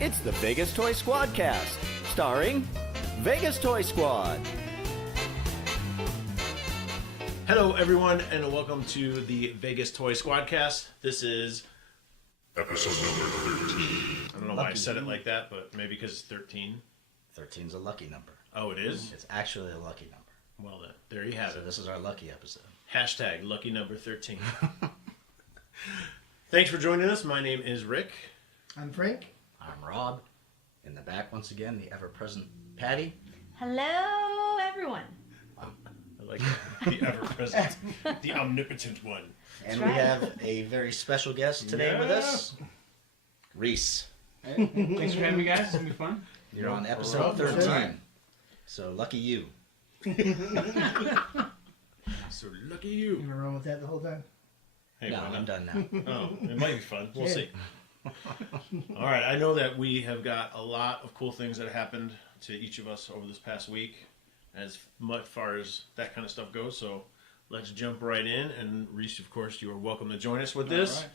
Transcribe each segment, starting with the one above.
It's the Vegas Toy Squadcast, starring Vegas Toy Squad. Hello, everyone, and welcome to the Vegas Toy Squadcast. This is Episode number 13. I don't know why I said it like that, but maybe because it's 13. 13's a lucky number. Oh, it is? It's actually a lucky number. Well, then, there you have So it. this is our lucky episode. Hashtag lucky number 13. Thanks for joining us. My name is Rick. I'm Frank. I'm Rob. In the back, once again, the ever-present Patty. Hello, everyone. I like the ever-present, the omnipotent one. And right. we have a very special guest today with us. Reese. Hey, thanks for having me, guys. It's gonna be fun. You're on episode 13. So lucky you. So lucky you. You been wrong with that the whole time? Hey, No, why not? I'm done now. Oh, it might be fun. We'll Yeah. see. All right, I know that we have got a lot of cool things that happened to each of us over this past week, as far as that kind of stuff goes. So let's jump right in. And Reese, of course, you are welcome to join us with this. All right.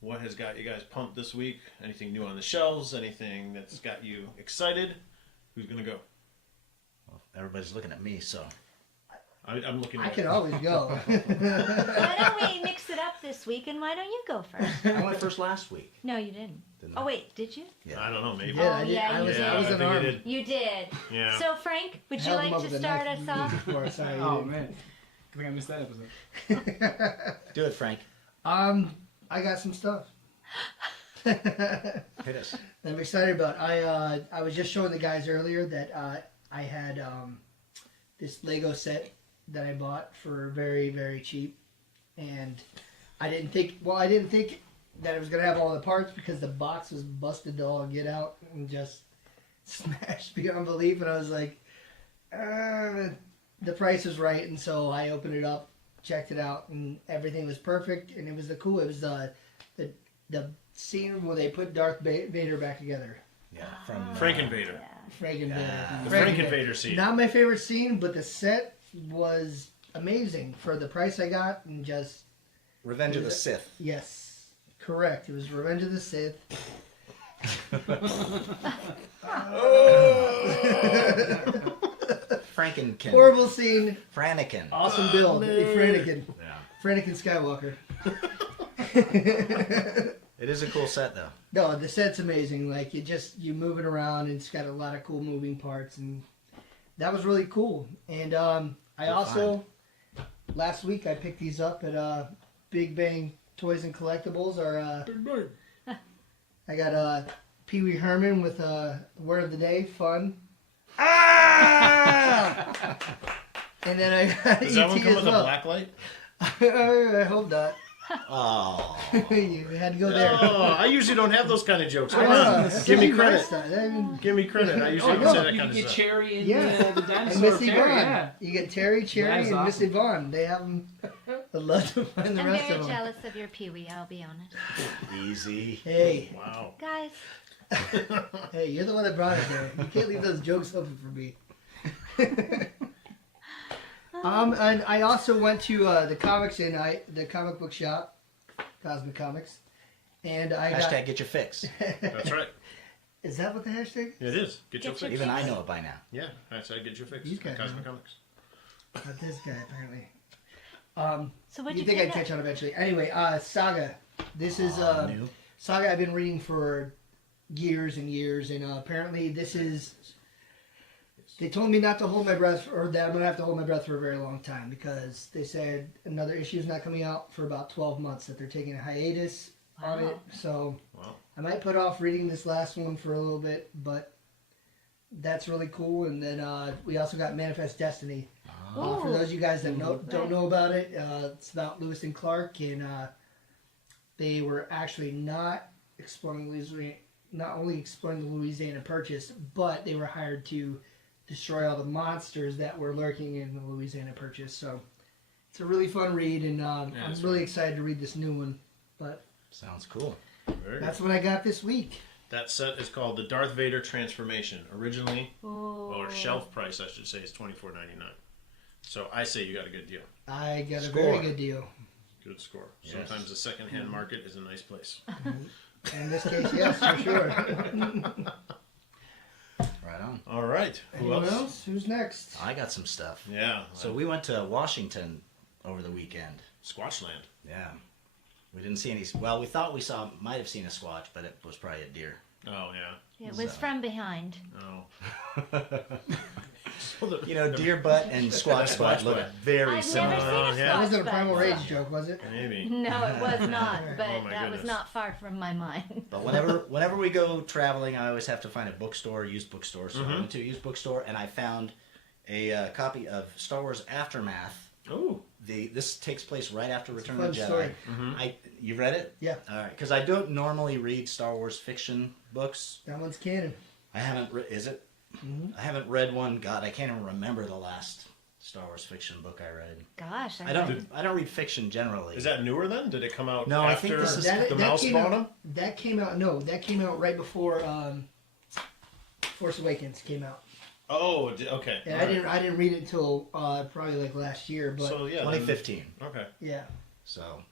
What has got you guys pumped this week? Anything new on the shelves? Anything that's got you excited? Who's gonna go? Well, everybody's looking at me, so. I'm looking. I at can always go. Why don't we mix it up this week, and why don't you go first? I went first last week. No, you didn't. Didn't Oh, I? wait, did you? I don't know. Maybe. Yeah, Oh, I did. yeah, I you was, did. I was I think you unarmed. did. You did. Yeah. So, Frank, would you Held him like up to with a start knife us off? before, sorry, Oh you man, I think I missed that episode. Do it, Frank. didn't. I got some stuff. Hit us. I'm excited about. I was just showing the guys earlier that I had this Lego set that I bought for very, very cheap, and I didn't think that it was gonna have all the parts because the box was busted to all get out and just smashed beyond belief. And I was like, the price was right, and so I opened it up, checked it out, and everything was perfect. And it was the scene where they put Darth Vader back together. Yeah, from Frankenvader. Frankenvader. The Frankenvader scene. Not my favorite scene, but the set was amazing for the price I got, and just Revenge of the Sith. yes, correct. It was Revenge of the Sith. Frankenkin. Horrible scene. Frannikin. Awesome build. Frannikin. Yeah. Frannikin Skywalker. It is a cool set, though. No, the set's amazing. Like you move it around, and it's got a lot of cool moving parts, and that was really cool. And I also last week I picked these up at Big Bang Toys and Collectibles. I got Pee Wee Herman with word of the day, fun. Ah! And then I got Does that one ET come as with a well. black light? I hope not. Oh. You had to go there. Oh, I usually don't have those kind of jokes. I Come know, on, it's give me really credit. nice stuff. I mean, Give me credit. I usually I don't know. say that You kind can of get stuff. Cherry and yeah. the And dinosaur Missy Terry, Vaughn. yeah. You get Terry, Cherry, That is and Missy awesome. Vaughn. They have them. I'd love to find the I'm rest very of them. jealous of your Pee-wee, I'll be honest. Easy. Hey, Wow. Guys, hey, you're the one that brought it there. You can't leave those jokes open for me. And I also went to the comic book shop, Cosmic Comics, and I got. Hashtag get your fix. That's right. Is that what the hashtag? It is. Get your Get your fix. Even I know it by now. Yeah, that's how I get your fix. You guys Cosmic know. Comics. Not this guy apparently. so what'd You you think pick I'd up? catch on eventually? Anyway, Saga. This is New. Saga I've been reading for years and years, and apparently this is. They told me not to hold my breath, or that I'm gonna have to hold my breath for a very long time because they said another issue is not coming out for about 12 months. That they're taking a hiatus on Wow. it, so Wow. I might put off reading this last one for a little bit, but that's really cool. And then we also got Manifest Destiny. For those of you guys that don't know about it, it's about Lewis and Clark, and they were actually not exploring not only exploring the Louisiana Purchase, but they were hired to destroy all the monsters that were lurking in the Louisiana Purchase. So it's a really fun read, and I'm it's really excited to read this new one. But Sounds cool. Very that's good. what I got this week. That set is called the Darth Vader Transformation. Originally, Ooh. or shelf price, I should say, is $24.99. So I say you got a good deal. I got a Score. very good deal. Good score. Yes. Sometimes the secondhand market is a nice place. In this case, yes, for sure. Right on. All right. Who Anyone else? else? Who's next? I got some stuff. Yeah. So we went to Washington over the weekend. Squatchland. Yeah. We didn't see any. Well, we thought might have seen a squatch, but it was probably a deer. Oh yeah. It was from behind. Oh. So the- You know, deer butt and squatch butt look butt. very I've similar. never seen a yeah. squatch That wasn't a butt, Primal so- Rage joke, was it? Maybe. No, it was not. But Oh, my that was goodness. not far from my mind. But whenever we go traveling, I always have to find a bookstore, used bookstore. So I went to a used bookstore and I found a copy of Star Wars Aftermath. Oh. This takes place right after It's a Return of the fun Jedi. story. You read it? Yeah. All right, because I don't normally read Star Wars fiction books. That one's canon. I haven't. Is it? I haven't read one. God, I can't even remember the last Star Wars fiction book I read. Gosh, I don't read fiction generally. Is that newer then? Did it come out No, I after think this is- the Mouse came Bottom? out, that came out. No, that came out right before Force Awakens came out. Oh, okay. And All I right. didn't read it until probably like last year. But So yeah, 2015? Okay. yeah, So,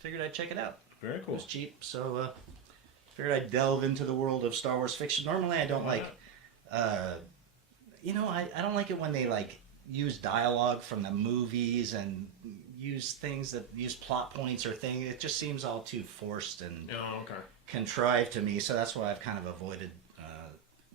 figured I'd check it out. Very It cool. was cheap, so figured I'd delve into the world of Star Wars fiction. Normally, I don't like. I don't like it when they like use dialogue from the movies and use things that use plot points or things. It just seems all too forced and Oh, okay. contrived to me. So that's why I've kind of avoided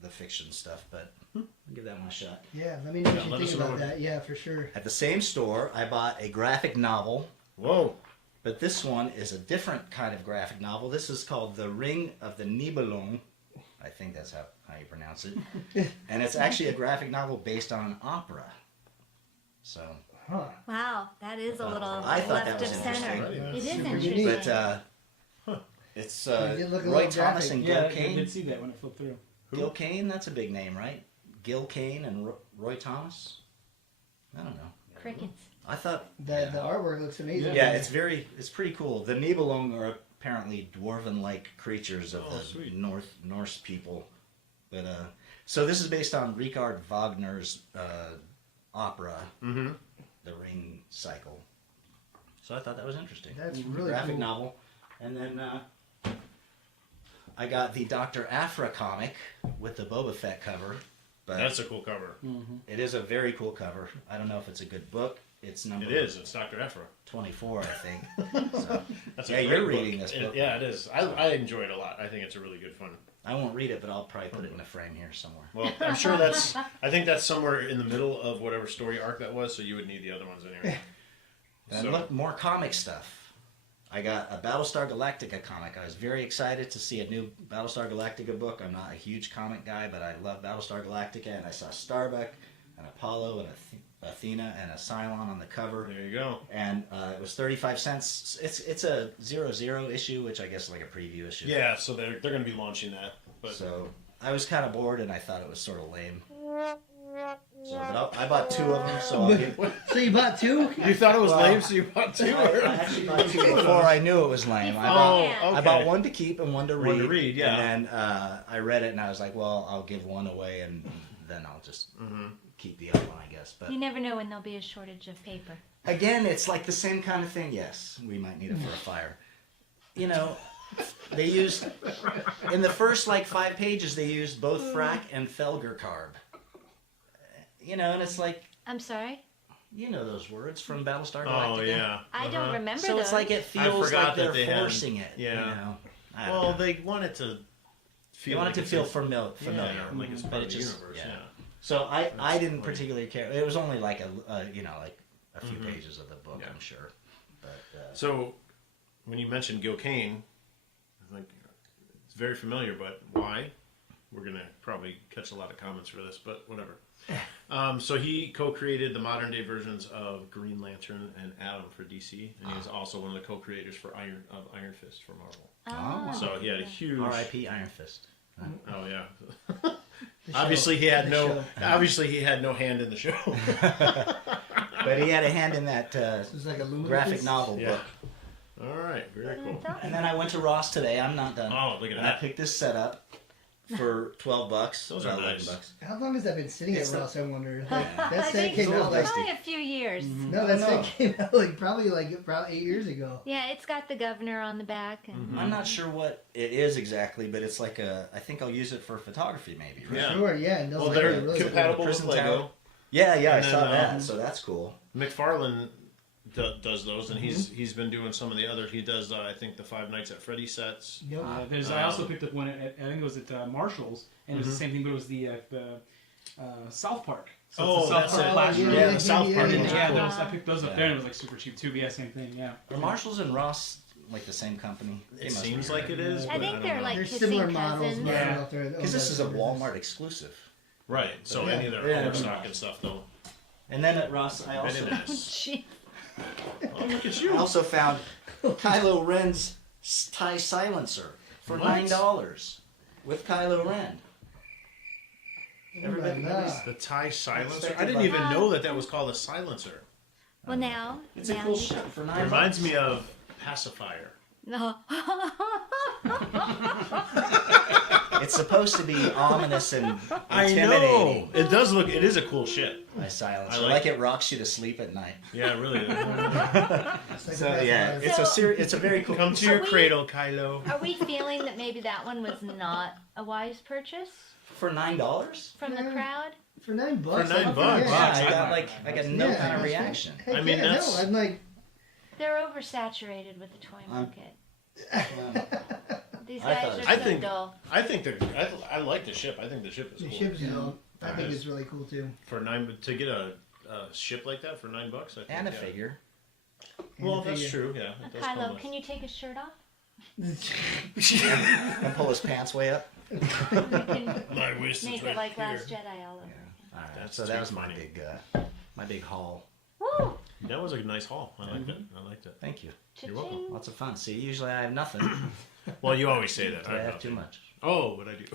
the fiction stuff. But I'll give that one a shot. yeah. Let me know Yeah, what let you us think about know. that. Yeah, for sure. At the same store, I bought a graphic novel. Whoa. But this one is a different kind of graphic novel. This is called The Ring of the Nibelung. I think that's how you pronounce it. And it's actually a graphic novel based on an opera. So, Huh. Wow, that is a little I thought that left was of center. interesting. It is Super interesting. unique. but it's It did look a Roy little Thomas graphic. and Yeah, Gil I did Kane. see that when it flipped through. Gil Kane, that's a big name, right? Gil Kane and Roy Thomas? I don't know. Crickets. I thought The artwork looks amazing. yeah, it's pretty cool. The Nibelung are apparently dwarven-like creatures of Oh, the sweet. Norse people. But so this is based on Richard Wagner's opera, Mm-hmm. The Ring Cycle. So I thought that was interesting. That's really Graphic cool. novel, and then I got the Dr. Aphra comic with the Boba Fett cover. But That's a cool cover. it is a very cool cover. I don't know if it's a good book. It's number It is. It's Dr. Ephra. 24, I think. So, That's yeah, a great you're book. reading this book. Yeah, it is. I enjoy it a lot. I think it's a really good fun. I won't read it, but I'll probably put it in a frame here somewhere. Well, I'm sure I think that's somewhere in the middle of whatever story arc that was, so you would need the other ones anyway. And So- look, more comic stuff. I got a Battlestar Galactica comic. I was very excited to see a new Battlestar Galactica book. I'm not a huge comic guy, but I love Battlestar Galactica, and I saw Starbuck, and Apollo, and Athena, and a Cylon on the cover. There you go. And it was 35 cents. It's a 00 issue, which I guess is like a preview issue. Yeah, so they're going to be launching that. But So I was kind of bored, and I thought it was sort of lame. So, but I bought 2 of them, so I'll give... So you bought 2? you thought it was Well, lame, so you bought 2? I actually bought 2 before I knew it was lame. I bought, Oh, okay. I bought one to keep and one to read. One to read, yeah. And then I read it, and I was like, well, I'll give one away, and then I'll just keep the other one, I guess. But You never know when there'll be a shortage of paper. again, it's like the same kind of thing. Yes, we might need it for a fire. You know, they used, in the first like 5 pages, they used both frack and Felger carb. You know, and it's like, I'm sorry? you know those words from Battlestar Galactica. Oh, yeah. I don't remember So those. it's like it feels forgot like that they're they had- forcing it. yeah. You know? I don't Well, know. they wanted to They feel want like it to it's feel a- familiar. Yeah, like it's But part it of the just- universe, yeah. yeah. So I That's didn't funny. particularly care. It was only like a few pages of the book, Yeah. I'm sure. But So, when you mentioned Gil Kane, I think it's very familiar, but why? We're going to probably catch a lot of comments for this, but whatever. So he co-created the modern day versions of Green Lantern and Atom for DC, and he was also one of the co-creators for Iron Fist for Marvel. Oh. So he had a huge. R.I.P. Iron Fist. Oh yeah. The Obviously show. he had The no. show. Obviously he had no hand in the show. But he had a hand in that It was like a luminous. graphic novel Yeah. book. All right. Very cool. And then I went to Ross today. I'm not done. Oh, look at And I that. picked this set up. for $12. Those are about nice. $11. How long has that been sitting It's at a- Ross? I wonder. I Like, that set think came out like probably a few years. no, that set came out like probably like about 8 years ago. Yeah, it's got the governor on the back. And I'm not sure what it is exactly, but it's like I think I'll use it for photography maybe. Right? Yeah. Sure, yeah. And those Well, like they're really cool. compatible with Prison Lego. Tower. Yeah, I And saw then, that. So that's cool. McFarlane does those, and he's been doing some of the other. He does I think the Five Nights at Freddy sets. Yep. I also picked up one at I think it was at Marshall's, and it was the same thing, but it was the South Park. So Oh, it's the that's South Park it. Flash Yeah, room. Yeah, the South Park yeah, ones Yeah, are cool. I picked those up there, and it was like super cheap too. But yeah, same thing. Yeah. Are Marshalls and Ross like the same company? It seems like it is. I but think don't they're know. like They're kissing similar models. cousins. but I don't Yeah. know if they're- because this is a Walmart exclusive. Right. So Yeah. any of their Yeah. stock and stuff, though. And then at Ross, I Very also nice. Gee. Oh, look at I you. also found Kylo Ren's tie silencer for What? $9 with Kylo Ren. Everybody knows. The tie silencer. Expected I didn't by- even know that was called a silencer. Well, now. It's a now cool you- shit for $9. Reminds me of pacifier. No. It's supposed to be ominous and I know. intimidating. It does look. It is a cool shit. My silencer, I like, like it rocks you to sleep at night. Yeah, it really. Is. So yeah, it's a it's a very cool. Come to your we- cradle, Kylo. Are we feeling that maybe that one was not a wise purchase For $9. from the Yeah. crowd? For $9. For $9, Yeah, Yeah. I got no Yeah. kind of reaction. Heck I mean, yeah, that's- no, I'm like, They're oversaturated with the toy market. These I guys thought- are I so think- dull. I think they're. I like the ship. I think the ship is the cool. ship's dope. I It think is. it's really cool too. For $9 to get a ship like that for $9. I think, And a yeah. figure. Well, And a that's figure. true. Yeah. It does come Kylo, with- can you take his shirt off? And pull his pants way up. We can My wish is make right it like here. Last Jedi all over. All right, That's so that too was funny. my big haul. Woo! That was a nice haul. I liked it. I liked it. Thank you. You're welcome. Cha-ching. Lots of fun. See, usually I have nothing. Well, you always say that. I have nothing. too much. Oh, what I do.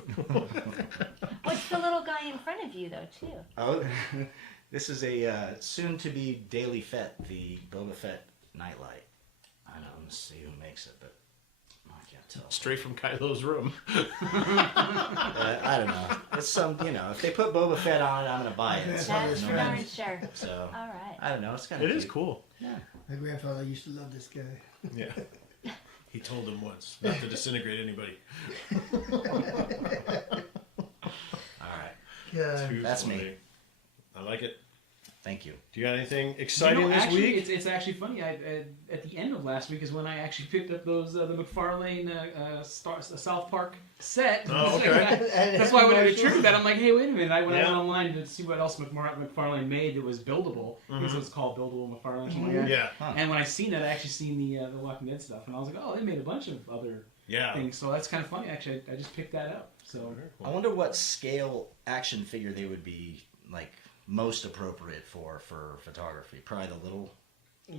What's the little guy in front of you, though, too? Oh, this is a soon-to-be Daily Fett, the Boba Fett nightlight. I don't know, let's see who makes it, but I can't tell. Straight from Kylo's room. I don't know. It's some, if they put Boba Fett on it, I'm gonna buy it. So, That's you for know, darn sure. so All right. I don't know. It's kind It of is cool. Yeah. My grandfather used to love this guy. Yeah. He told him once not to disintegrate anybody. All right. Yeah. Too That's funny. me. I like it. Thank you. Do you got anything exciting this actually, week? it's actually funny. At the end of last week is when I actually picked up those the McFarlane South Park set. Oh, okay. That's why when I triggered that, I'm like, hey, wait a minute. When I Yeah. went online to see what else McFarlane made that was buildable, I guess it was called Buildable McFarlane or something like that. Yeah. And when I seen that, I actually seen the Walking Dead stuff, and I was like, oh, they made a bunch of other Yeah. things. So that's kind of funny. Actually, I just picked that up. So Very I cool. wonder what scale action figure they would be like most appropriate for photography. Probably the little.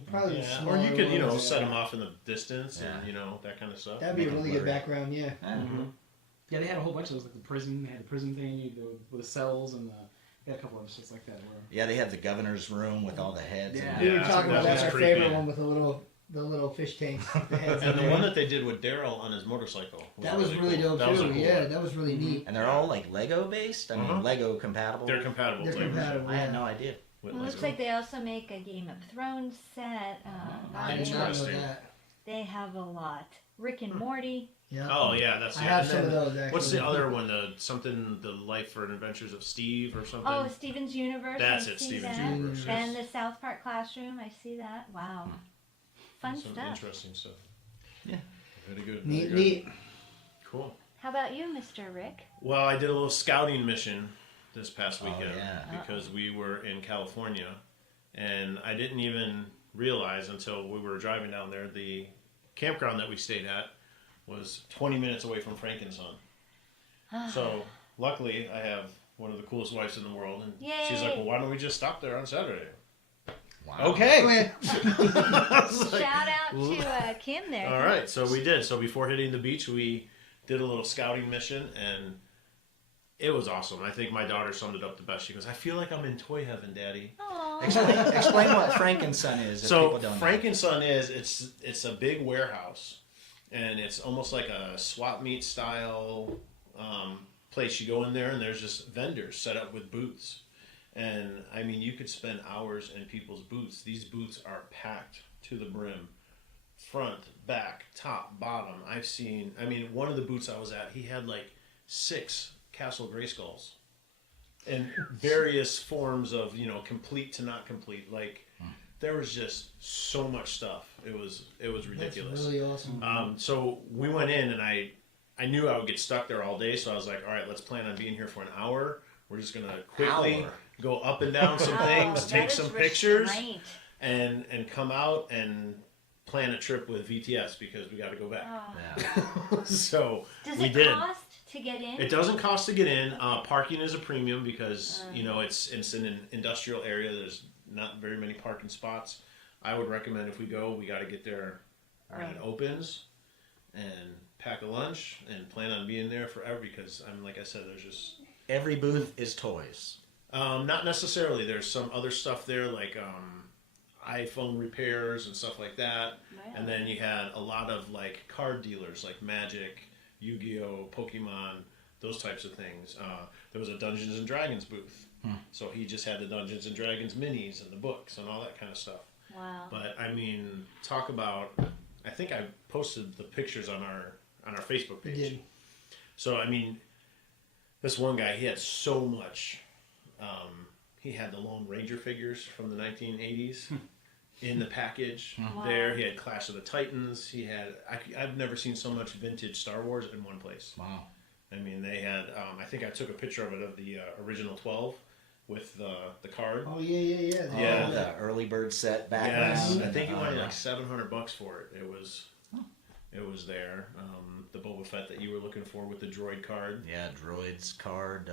Probably the Yeah. Or smaller you could, ones. set them off in the distance Yeah. and, that kind of stuff. That'd be a Make 'em really good blurry. background, yeah. yeah, they had a whole bunch of those, like the prison. They had the prison thing with the cells, and they had a couple other shit like that. Where Yeah, they have the governor's room with all the heads. Yeah. We were Yeah, talking that about was that's our creepy. favorite one with the little fish tanks. The heads And in the there. one that they did with Daryl on his motorcycle. that was really cool. dope That was a too. cool Yeah, one. that was really neat. And they're all like Lego based. I mean, Uh-huh. Lego compatible. They're compatible. They're flavors. compatible. I had no idea. With It looks Lego. like they also make a Game of Thrones set. I they, did not know Interesting. that. they have a lot. Rick and Morty. Yeah. Oh yeah, that's I it. have And some of then- those actually. What's the other one? The Life or Adventures of Steve or something. Oh, Steven's Universe. That's I it, see Steven's that. Universe. And yes. the South Park Classroom. I see that. Wow. Fun Some stuff. interesting stuff. Yeah. Very good. Neat, very good. neat. Cool. How about you, Mr. Rick? Well, I did a little scouting mission this past Oh, weekend yeah. because we were in California, and I didn't even realize until we were driving down there the campground that we stayed at was 20 minutes away from Frankenson. So luckily, I have one of the coolest wives in the world, and she's like, Yay. "Well, why don't we just stop there on Saturday?" Wow. Okay. Go ahead. I was like, Shout out to Kim there. all right, so we did. So before hitting the beach, we did a little scouting mission, and it was awesome. I think my daughter summed it up the best. She goes, "I feel like I'm in toy heaven, Daddy." Aw. Explain what Frankenson is. If So people don't know. Frankenson is it's a big warehouse, and it's almost like a swap meet style place. You go in there and there's just vendors set up with booths. And I mean, you could spend hours in people's booths. These booths are packed to the brim. Front, back, top, bottom. I mean, one of the booths I was at, he had like 6 Castle Grayskulls in various forms of, complete to not complete. Like, there was just so much stuff. It was ridiculous. That's really awesome. So we went in, and I knew I would get stuck there all day. So I was like, all right, let's plan on being here for an hour. We're just gonna quickly go up and down some things, take some pictures, and come out and plan a trip with VTS because we got to go back. Yeah. So Does we it did. cost to get in? It doesn't cost to get in. Parking is a premium because it's in an industrial area. There's not very many parking spots. I would recommend if we go, we got to get there when it opens and pack a lunch and plan on being there forever because like I said, there's just Every booth is toys. not necessarily. There's some other stuff there like iPhone repairs and stuff like that. Wow. And then you had a lot of like card dealers like Magic, Yu-Gi-Oh, Pokemon, those types of things. There was a Dungeons and Dragons booth. So he just had the Dungeons and Dragons minis and the books and all that kind of stuff. Wow. But I mean, talk about, I think I posted the pictures on our Facebook page. You did. So I mean, this one guy, he had so much. He had the Lone Ranger figures from the 1980s in the package. Wow. There, he had Clash of the Titans. He had I've never seen so much vintage Star Wars in one place. Wow. I mean, they had. I think I took a picture of it of the original 12 with the card. Oh yeah. Yeah. Oh, the early bird set back. Yes, then. I think he wanted yeah. like $700 for it. It was there. The Boba Fett that you were looking for with the droid card. Yeah, droids card.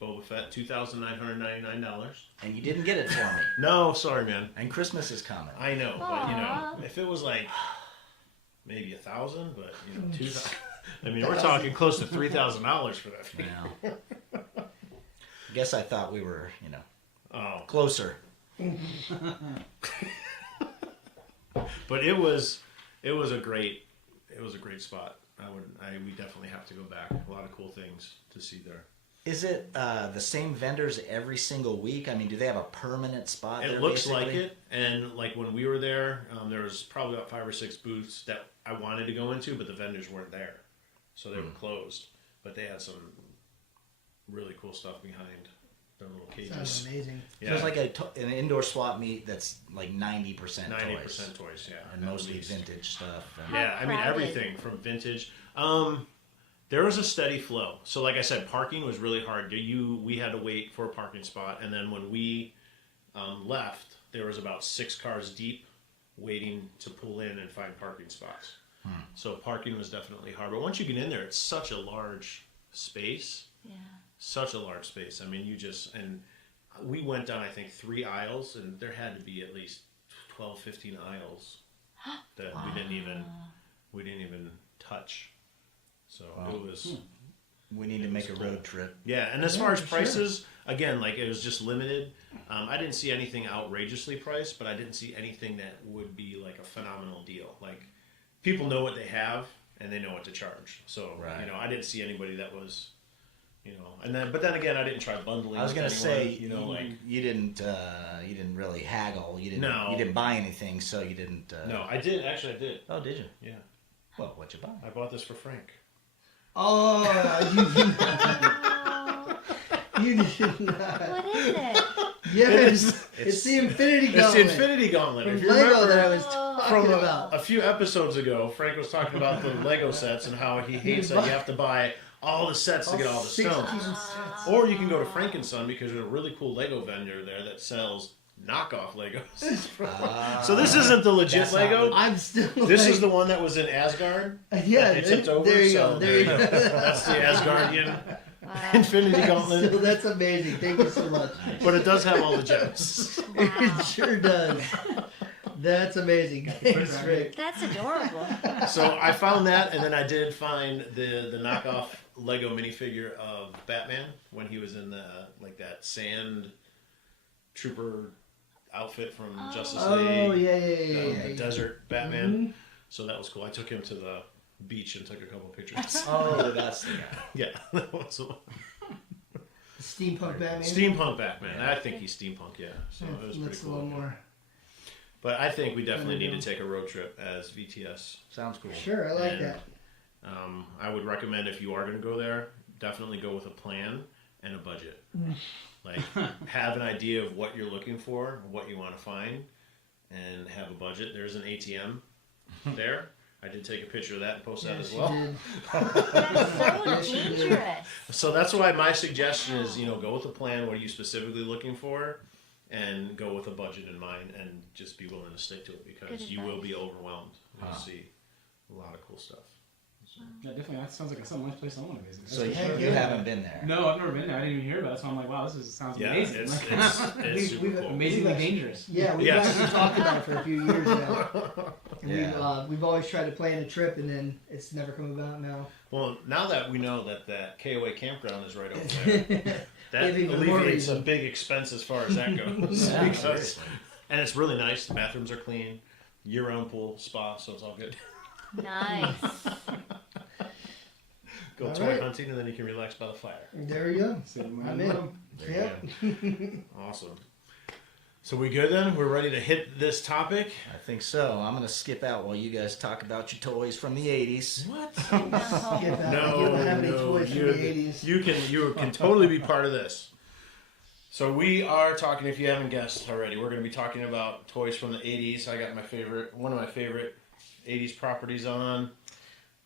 Boba Fett, $2,999. And you didn't get it for me. No, sorry, man. And Christmas is coming. I know, but Aw. if it was like maybe 1,000, but 2,000. I mean, we're talking close to $3,000 for that thing. Yeah. Guess I thought we were, Oh, closer. but it was a great spot. We definitely have to go back. A lot of cool things to see there. Is it the same vendors every single week? I mean, do they have a permanent spot there? It looks basically? like it, and like when we were there, there was probably about 5 or 6 booths that I wanted to go into, but the vendors weren't there, so they were closed. But they had some really cool stuff behind their little cages. Sounds amazing. So it's like an indoor swap meet that's like 90% toys. 90% toys, yeah, And at mostly least. vintage stuff. And Yeah, I mean crowded? everything from vintage. There was a steady flow. So like I said, parking was really hard. We had to wait for a parking spot, and then when we left, there was about 6 cars deep waiting to pull in and find parking spots. So parking was definitely hard. But once you get in there, it's such a large space. Yeah. Such a large space. I mean, and we went down, I think, 3 aisles, and there had to be at least 12, 15 aisles that we didn't even touch. So it was, we need to make a road trip. yeah. And as far as prices, again, like it was just limited. I didn't see anything outrageously priced, but I didn't see anything that would be like a phenomenal deal. Like people know what they have and they know what to charge. So Right. I didn't see anybody that was, but then again, I didn't try bundling. I was with gonna say, anyone, like you didn't really haggle. You didn't. No. You didn't buy anything, so you didn't. no, I did actually. I did. Oh, did you? Yeah, Well, what'd you buy? I bought this for Frank. Oh, you did not. What is it? Yes, it's the Infinity It's Gauntlet. the Infinity Gauntlet. From If you Lego remember, that I was talking from about. a few episodes ago, Frank was talking about the Lego sets and how he hates that you have to buy all the sets to get all the 16 stones. sets. Or you can go to Frank and Son because there's a really cool Lego vendor there that sells knockoff Legos. So this isn't the legit That's not Lego. I'm still. This like, is the one that was in Asgard. Yeah, It tipped over. there you so go. There you go. That's the Asgardian Wow. Infinity So Gauntlet. that's amazing. Thank you so much. But it does have all the gems. It sure does. That's amazing. Thanks, Rick. That's adorable. So I found that, and then I did find the knockoff Lego minifigure of Batman when he was in that sand trooper outfit from Justice League. Oh yeah. the desert Batman. So that was cool. I took him to beach and took a couple pictures. Oh, that's the guy. Yeah, that was the one. Steampunk Batman. Steampunk Batman. I think he's steampunk. Yeah, so Yeah, it was looks pretty a little cool. more. But I think we definitely need to take a road trip as VTS. Sounds cool. Sure, I like And, that. I would recommend if you are going to go there, definitely go with a plan and a budget. Like, have an idea of what you're looking for, what you want to find, and have a budget. There's an ATM there. I did take a picture of that and post that Yes, as you well. did. That's so Yes, you did. dangerous. So that's why my suggestion is, go with a plan. What are you specifically looking for? And go with a budget in mind and just be willing to stick to it because Good you will advice. be overwhelmed. You'll see a lot of cool stuff. Yeah, definitely. That sounds like a nice place I want to visit. So Heck you yeah. haven't been there. No, I've never been there. I didn't even hear about it, so I'm like, wow, sounds Yeah, amazing. it's super we've- cool. Amazingly dangerous. Yeah, we've Yes. actually talked about it for a few years now. And Yeah. we've always tried to plan a trip, and then it's never come about now. Well, now that we know that KOA campground is right over there, that Give even more alleviates a reason. big expense as far as that goes. Yeah, Because- seriously. and it's really nice. The bathrooms are clean, year-round pool, spa, so it's all good. Nice. Go All toy right. hunting, and then you can relax by the fire. There you go. So, I'm in. There you Yeah. go. Awesome. So we good then? We're ready to hit this topic. I think so. I'm going to skip out while you guys talk about your toys from the 80s. What? Skip out. You No, don't have any no, toys from you're the 80s. you can totally be part of this. So we are talking. If you haven't guessed already, we're going to be talking about toys from the '80s. I got one of my favorite '80s properties on.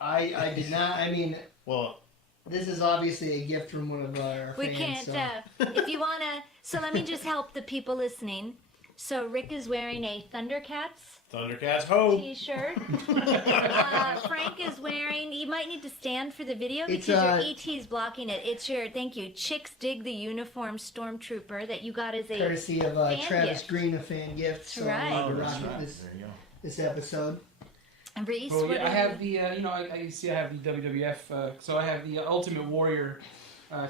I did not. I mean, Well, this is obviously a gift from one of our We fans. can't, so. if you want to, so let me just help the people listening. So Rick is wearing a Thundercats Thundercats, ho! t-shirt. Frank is wearing, you might need to stand for the video It's, because your ET's blocking it. It's your, thank you, Chicks Dig the Uniform Stormtrooper that you got as a, Courtesy of fan Travis gift. Green, a fan gift. So Right. I wanted to That's rock it right. this, There you go. this episode. Reese. Well, what yeah, I are have you- the, I see I have the WWF, so I have the Ultimate Warrior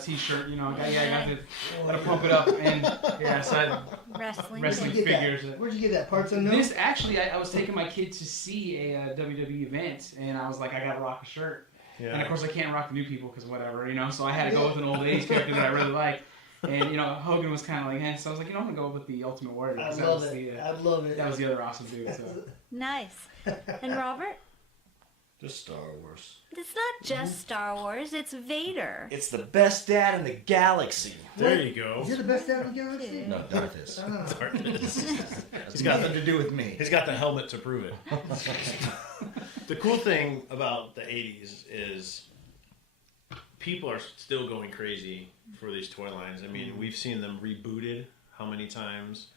t-shirt, I got to pump it up, and yeah, so I wrestling. wrestling Where'd you get figures. that? Where'd you get that? Parts unknown? This actually, I was taking my kid to see a WWE event, and I was like, I gotta rock a shirt. And of course, I can't rock the new people because whatever, So I had to go with an old '80s character that I really like. And Hogan was kind of like, so I was like, I'm gonna go with the Ultimate Warrior. I 'cause that love was it. the, I love it. that was the other awesome dude. So. Nice. And Robert? Just Star Wars. It's not just Star Wars, it's Vader. It's the best dad in the galaxy. There you go. Is it the best out of the galaxy? No, Darth is. It's It's got nothing to do with me. He's got the helmet to prove it. The cool thing about the '80s is people are still going crazy for these toy lines. I mean, we've seen them rebooted how many times?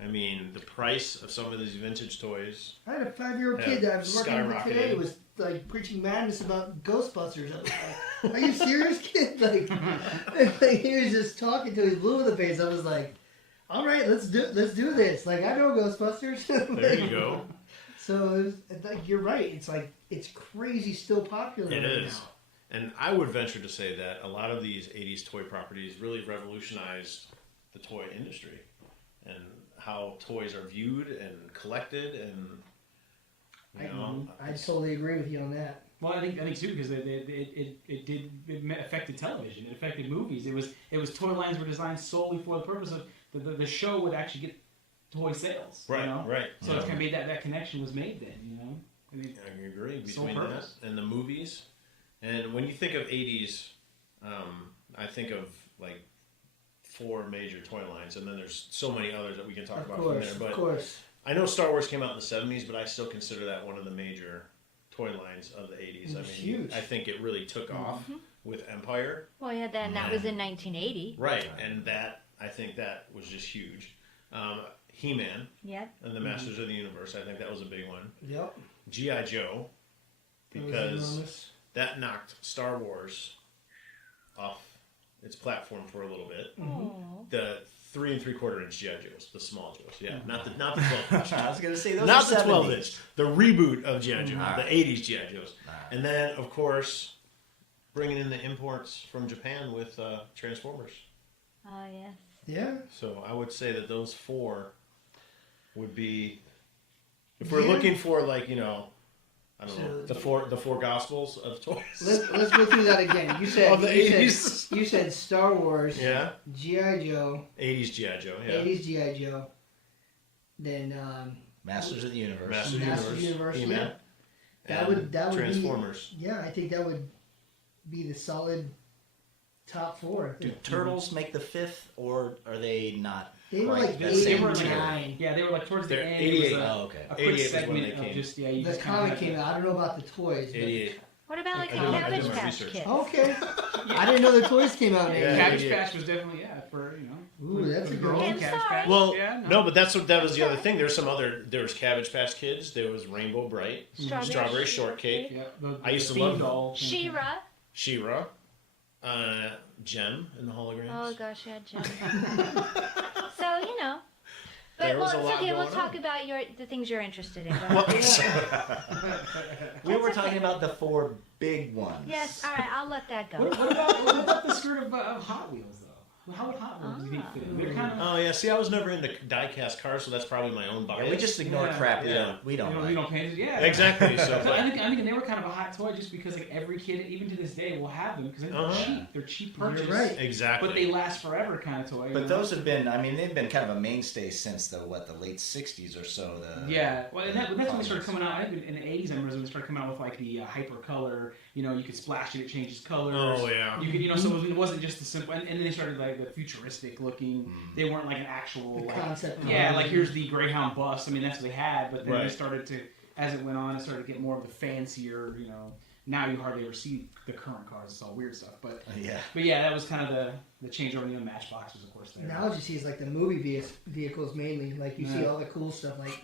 I mean, the price of some of these vintage toys. I had a 5-year-old Yeah, kid that I was working with today skyrocketed. was like preaching madness about Ghostbusters. I was like, "Are you serious, kid?" Like he was just talking to his blue in the face. I was like, "All right, let's do this." Like I know Ghostbusters. There you go. So it was, like you're right. It's like it's crazy still popular. It right is. now. And I would venture to say that a lot of these 80s toy properties really revolutionized the toy industry and how toys are viewed and collected and I totally agree with you on that. Well, I think too because it affected television. It affected movies. It was toy lines were designed solely for the purpose of the show would actually get toy sales. Right, right. So it's kind of made that connection was made then. I mean, I agree Sole between that purpose. and the movies. And when you think of 80s, I think of like 4 major toy lines, and then there's so many others that we can talk Of about course, from there. of But course. I know Star Wars came out in the 70s, but I still consider that one of the major toy lines of the 80s. I mean, Huge. I think it really took off with Empire. Well, yeah, then that was in 1980. Right, and that I think that was just huge. He-Man Yep. and the Masters of the Universe, I think that was a big one. Yep. G.I. Joe, That was because enormous. that knocked Star Wars off its platform for a little bit. Oh. The 3 3/4 inch G.I. Joes, the small Joes, yeah, not the 12 inch. I was gonna say those Not are the 12 70s. inch, the reboot of G.I. Joe, All the right. 80s G.I. Joes. All right. And then, of course, bringing in the imports from Japan with Transformers. Oh, yes. Yeah. So I would say that those 4 would be, if we're Yeah. looking for like, I don't know, the four gospels of toys. Let's go through that again. You said Of the you 80s. Said, you said Star Wars, Yeah, G.I. Joe, 80s G.I. Joe. Yeah, 80s G.I. Joe, then Masters of the Universe. Masters of Masters of the the Universe, Universe, He-Man, That and would Transformers. Be, yeah, I think that would be the solid top 4. I Do think. Turtles make the 5th, or are they not? They were quite like the 8 same or tier? 9. Yeah, they were like towards the They're end. 88. It was Oh, okay. a quick 88 was when segment they of came. just you The just comic kinda came out. I don't know about the toys. but- 88. What about like I did my Cabbage Patch research. Kids? Okay. I didn't know the toys came out. in Yeah. 88. Cabbage 88. Patch was definitely for Ooh, that's for a good girls, one. I'm Cabbage sorry. Patch. Well, yeah, no, but that was the other thing. There's some other. There was Cabbage Patch Kids. There was Rainbow Bright, Strawberry Shortcake, Yep, I used to theme love doll. She-Ra. She-Ra, Gem in the holograms. Oh gosh, yeah, Jim. So you know. But There was well, a it's lot okay. We'll going talk on. about the things you're interested in. Go Well, ahead. We were talking about the 4 big ones. Yes, all right. I'll let that go. What about the skirt of Hot Wheels though? How would Hot Wheels do you think fit in? They're kind of oh yeah, see, I was never into die-cast cars, so that's probably my own bias. Yeah, we just ignore Yeah. crap Yeah. we don't you like. don't pay attention. Yeah, Exactly. So, So I think they were kind of a hot toy just because like every kid, even to this day, will have them because they're Uh-huh. cheap. They're cheap You're purchase, right. exactly. but they last forever kind of toy. you But know? those have been, I mean, they've been kind of a mainstay since the late 60s or so. Yeah, well, and that's when they started coming out. I think in the 80s, I remember when they started coming out with like the hyper color. You know, you could splash it; it changes colors. Oh yeah. You could, so it wasn't just the simple. And then they started like the futuristic looking. They weren't like an actual The like, concept. yeah, like here's the Greyhound bus. I mean, that's what they had. But then they Right. started to, as it went on, it started to get more of the fancier. You know, now you hardly ever see the current cars. It's all weird stuff. But Yeah. yeah, that was kind of the changeover. You know, Matchboxes, of course. There. Now what you see is like the movie vehicles mainly. Like you see Yeah. all the cool stuff, like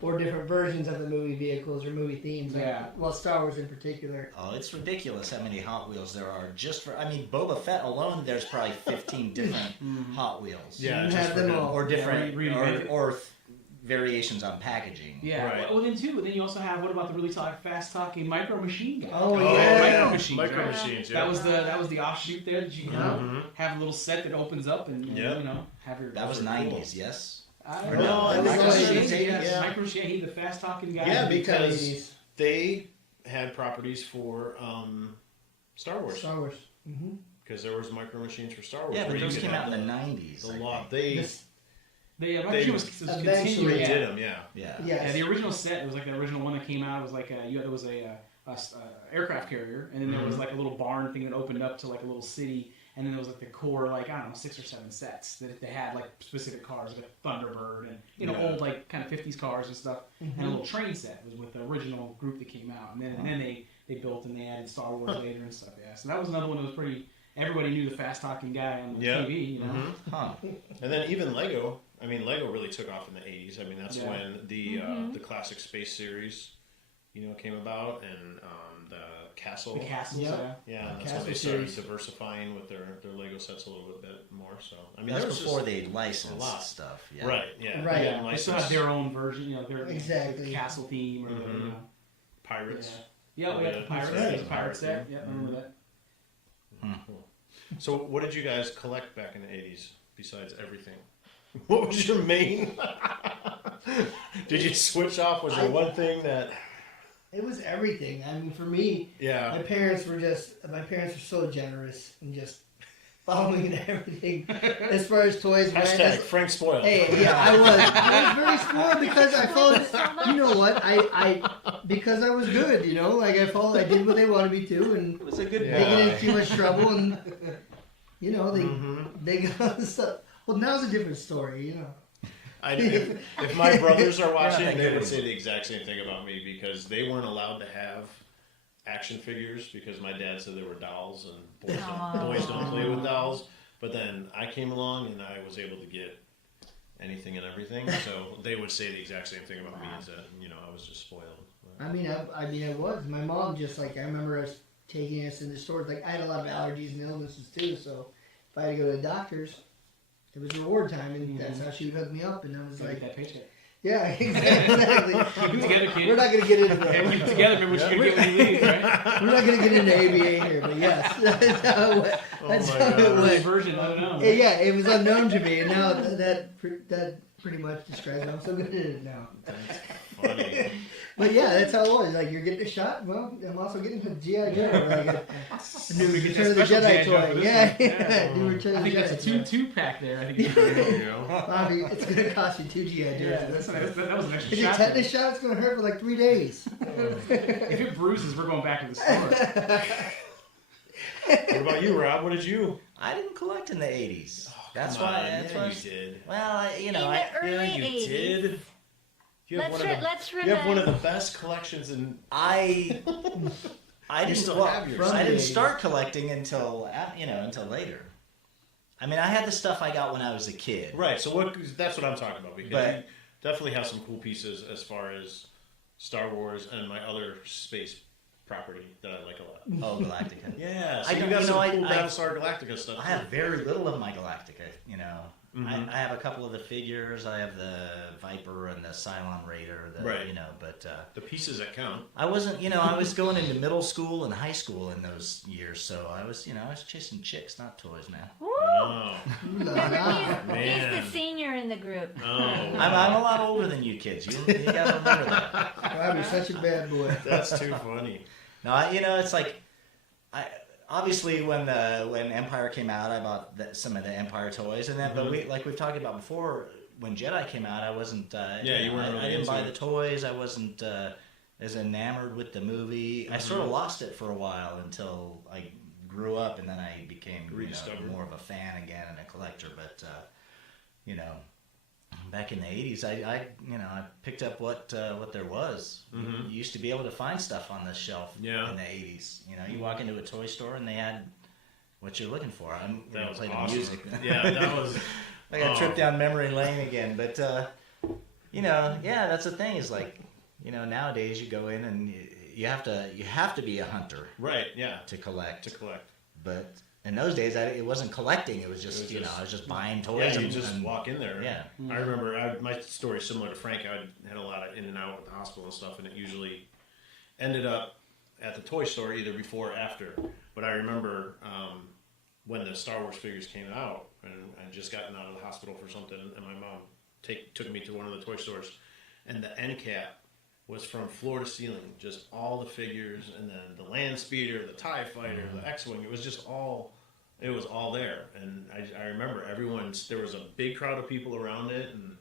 or different versions of the movie vehicles or movie themes. Like, Yeah. Well, Star Wars in particular. Oh, it's ridiculous how many Hot Wheels there are just for. I mean, Boba Fett alone, there's probably 15 different Hot Wheels. Yeah, You just have for them him. all. Or different, Yeah, variations on packaging. Yeah. Right. Well, then too. Then you also have what about the really fast talking Micro Machine guy? Oh, Oh, yeah. Micro Machines. Micro right? Machines. Yeah. That was the offshoot there. That you can Mhm. have a little set that opens up and Yeah. you know have your. That was Those are 90s, yes? I Or don't know. no, I think Micro so. Machines, yeah. Micro Machine. He's the fast talking guy. Yeah, Mid- because 80s. they had properties for Star Wars. Star Wars. Mm-hmm. Because there was Micro Machines for Star Wars. Yeah, where but you those could came have out in the 90s. the I lot. think. They Micro They Machine was eventually continuing. redid Yeah. them. Yeah. Yeah. Yes. Yeah, the original set, it was like the original one that came out. It was like there was a aircraft carrier, and then there was like a little barn thing that opened up to like a little city, and then there was like the core, like I don't know, 6 or 7 sets that they had like specific cars, like a Thunderbird, and Yeah. old like kind of 50s cars and stuff, and a little train set was with the original group that came out, and then they built and they added Star Wars later and stuff. Yeah, so that was another one that was pretty. Everybody knew the fast talking guy on the Yeah. TV, you know. Mhm. Huh. And then even Lego. I mean, Lego really took off in the '80s. I mean, that's Yeah. when the classic space series, came about, and the castle. The castles, Yeah. Yeah, and that's Castle when they started series. diversifying with their Lego sets a little bit more. So I mean, That's there was before just, they a licensed lot. stuff. Yeah. right, yeah, Right. Yeah, They still have their own version, their Exactly. castle theme or Mhm. Pirates. Yeah, we got the Yeah. Pirates. Right. There's a Pirate set. Yeah. Yeah, I remember that. Cool. So, what did you guys collect back in the '80s besides everything? What was your main? Did you switch off? Was there one thing that? It was everything. I mean, for me, Yeah. my parents were so generous and just following everything as far as toys went. Hashtag Frank Spoiled. Hey, yeah, I was very spoiled because I followed. You know what? Because I was good. Like I did what they wanted me to, and It was a good Yeah. they get boy. into too much trouble, and Mhm. they got stuff. Well, now's a different story. If my brothers are watching, that they good would with say the exact same thing about me because they weren't allowed to have action figures because my dad said they were dolls and boys don't play with dolls. But then I came along and I was able to get anything and everything. So they would say the exact same thing about me is that I was just spoiled. I mean, I was. My mom just I remember us taking us in the stores. Like I had a lot of allergies and illnesses too, so if I had to go to the doctors, it was reward time, and that's how she would hook me up. And I was Like like, that paycheck. yeah, exactly. Keep it together, kid. We're not gonna get into Yeah, keep it that. together. Remember what you're gonna get when you leave, right? We're not gonna get into ABA here, but yes, that's how it went. That's my how it God. Early went. version, I don't know. Yeah, it was unknown to me, and now that pretty much describes it. I'm so good at it now. That's funny. But yeah, that's how it was. Like, you're getting a shot. Well, I'm also getting a G.I. Joe. Like a new We get Return of that the special Jedi G.I. Joe for toy. this Yeah, one. yeah. New Return I of the think Jedi. that's a toy. two-pack there. I think There you go. Bobby, it's gonna cost you 2 G.I. Joes. yeah, that was an extra If you shot. tetanus shot, it's gonna hurt for like 3 days. If it bruises, we're going back to the store. What about you, Rob? What did you? I didn't collect in the 80s. That's Come why. on. That's Yeah, why. you did. Well, In the early Yeah, you 80s. did. You have, Let's one of the, let's you have one of remind. the best collections in. I didn't still have yours. I didn't From the start collecting until until later. I mean, I had the stuff I got when I was a kid. Right. So what? That's what I'm talking about because But- you definitely have some cool pieces as far as Star Wars and my other space property that I like a lot. Oh, Galactica. Yeah. So I you don't- got you some know, cool I- Battlestar Galactica stuff. I have very little of my Galactica. You know, Mhm. I have a couple of the figures. I have the Viper and the Cylon Raider. Right. You know, but the pieces that count. I wasn't. You know, I was going into middle school and high school in those years, so I was. You know, I was chasing chicks, not toys, man. Woo! Oh. Ooh la la. He's Man. the senior in the group. Oh. I'm a lot older than you kids. You gotta remember that. Bobby's such a bad boy. That's too funny. No, you know, it's like, obviously when Empire came out, I bought some of the Empire toys, and then but we've talked about before, when Jedi came out, I wasn't. You weren't really I didn't buy into the toys. I wasn't as enamored with the movie. I sort of lost it for a while until I grew up, and then I became Rediscovered. more of a fan again and a collector. But you know. Back in the 80s, I picked up what there was. Mhm. You used to be able to find stuff on the shelf Yeah. in the 80s. You know, you walk into a toy store and they had what you're looking for. I'm That going to was play the awesome. music. Yeah, that was. I got a trip Oh. down memory lane again. But, you know, yeah, that's the thing is like, you know, nowadays you go in and you have to be a hunter Right. Yeah. to collect. To collect. But in those days, it wasn't collecting. It was just, It was you know, just- I was just buying toys. Yeah, you and- just and- walk in there. Yeah. I remember my story is similar to Frank. I had a lot of in and out at the hospital and stuff, and it usually ended up at the toy store either before or after. But I remember when the Star Wars figures came out, and I'd just gotten out of the hospital for something, and my mom took me to one of the toy stores, and the end cap was from floor to ceiling, just all the figures, and then the land speeder, the TIE fighter, the X-wing. It was just all. It was all there, and I remember there was a big crowd of people around it, and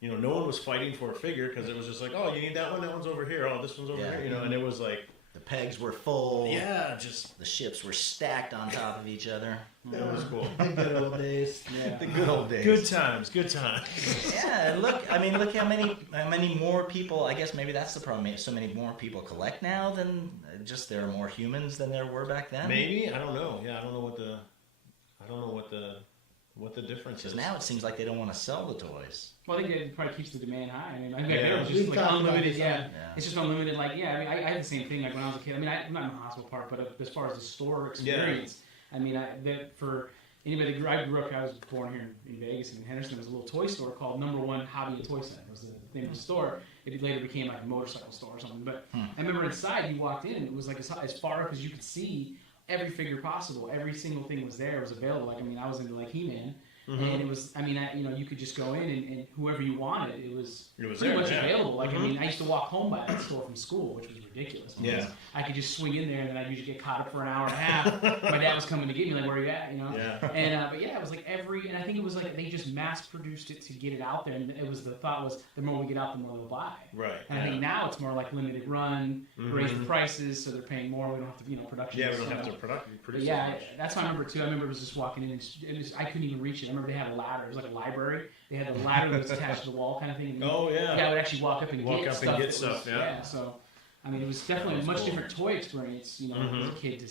you know, no one was fighting for a figure because it was just like, oh, you need that one, that one's over here, oh, this one's over Yeah. here, you know, and it was like, The pegs were full. yeah, just The ships were stacked on top of each other. it was cool. The good old days. Yeah. The good old days. Good times, good times. Yeah, and look how many more people. I guess maybe that's the problem. So many more people collect now than just there are more humans than there were back then. Maybe I don't know. Yeah, I don't know what the difference Because is. now it seems like they don't want to sell the toys. Well, I think it probably keeps the demand high. I mean, back Yeah. then it was We've just like talked about unlimited. this Yeah. Yeah. It's just unlimited. Like, yeah, I mean, I had the same thing. Like when I was a kid. I mean, I'm not in the hospital part, but as far as the store experience, I mean, for anybody that I grew up. I was born here in Vegas, in Henderson. There was a little toy store called Number One Hobby and Toy Center. Was the name of the store. It later became like a motorcycle store or something. But I remember inside, you walked in, and it was like as far up as you could see. Every figure possible, every single thing was there, was available. Like, I mean, I was into like He-Man, and it was, I mean, you could just go in and whoever you wanted, it was pretty there, much yeah. available. Like, I mean, I used to walk home by that store from school, which was ridiculous. because Yeah. I could just swing in there, and then I'd usually get caught up for an hour and a half. My dad was coming to get me, like, where are you at, you know? Yeah. And, but yeah, it was like and I think it was like they just mass produced it to get it out there, and it was, the thought was, the more we get out, the more they'll buy. Right. And I think now it's more like limited run, raise the prices, so they're paying more. We don't have to, production. Yeah, we don't so have to much. produce. But yeah, that's what I remember too. I remember it was just walking in, and I couldn't even reach it. I remember they had a ladder. It was like a library. They had a ladder that was attached to the wall, kind of thing. And Oh yeah. yeah, I would actually walk up and Walk get up and stuff. get that stuff, was, yeah. So, I mean, it was definitely a much different toy experience. As a kid,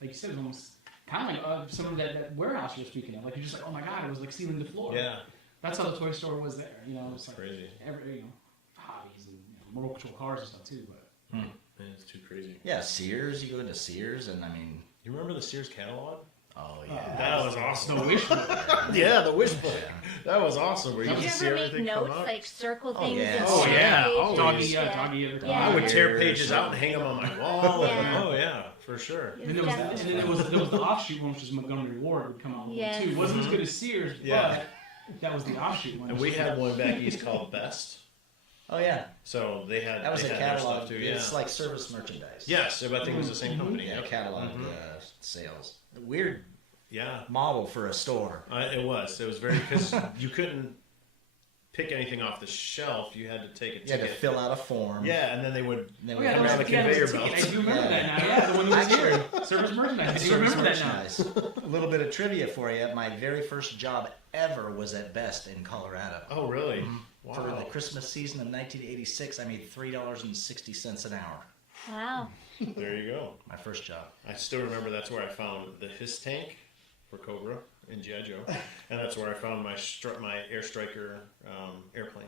like you said, it was almost kind of like some of that warehouse you were speaking of. Like you're just like, oh my god, it was like ceiling to floor. Yeah. That's how the toy store was there. It was like Crazy. hobbies and motor control cars and stuff too. But Man, it's too crazy. Yeah, Sears. You go into Sears, and I mean, You remember the Sears catalog? oh yeah. That was awesome. the wish. Yeah, the wish book. That was awesome. Where you Did you could see ever make everything notes, come out. like circle Oh, things? yeah. and Oh, circle yeah. pages? Always. Doggy every Yeah. I would tear Years. pages out and hang them on my wall. Yeah. Oh yeah, for sure. And then there was the offshoot one, which was Montgomery Ward, would come out with Yes. too. It wasn't as good as Sears, Yeah. but that was the offshoot one. And we had one back east called Best. Oh yeah, So they had that was they a had their catalog. stuff too. Yeah. It's like service merchandise. Yes, I think it was the same company. Yeah, Yep. catalog sales. Weird Yeah, model for a store. it was. It was very because you couldn't pick anything off the shelf. You had to take a You had ticket. to fill out a form. Yeah, and then they would And then Oh, we yeah, come that around was, the yeah, that was conveyor a ticket. belt. I do remember that now. Yeah, the one that was here. Service merchandise. I do remember that now. Nice. A little bit of trivia for you. My very first job ever was at Best in Colorado. Oh, really? For the Wow. Christmas season of 1986, I made $3.60 an hour. Wow. There you go. My first job. I still remember that's where I found the Hiss tank for Cobra in G.I. Joe, and that's where I found my my Air Striker airplane.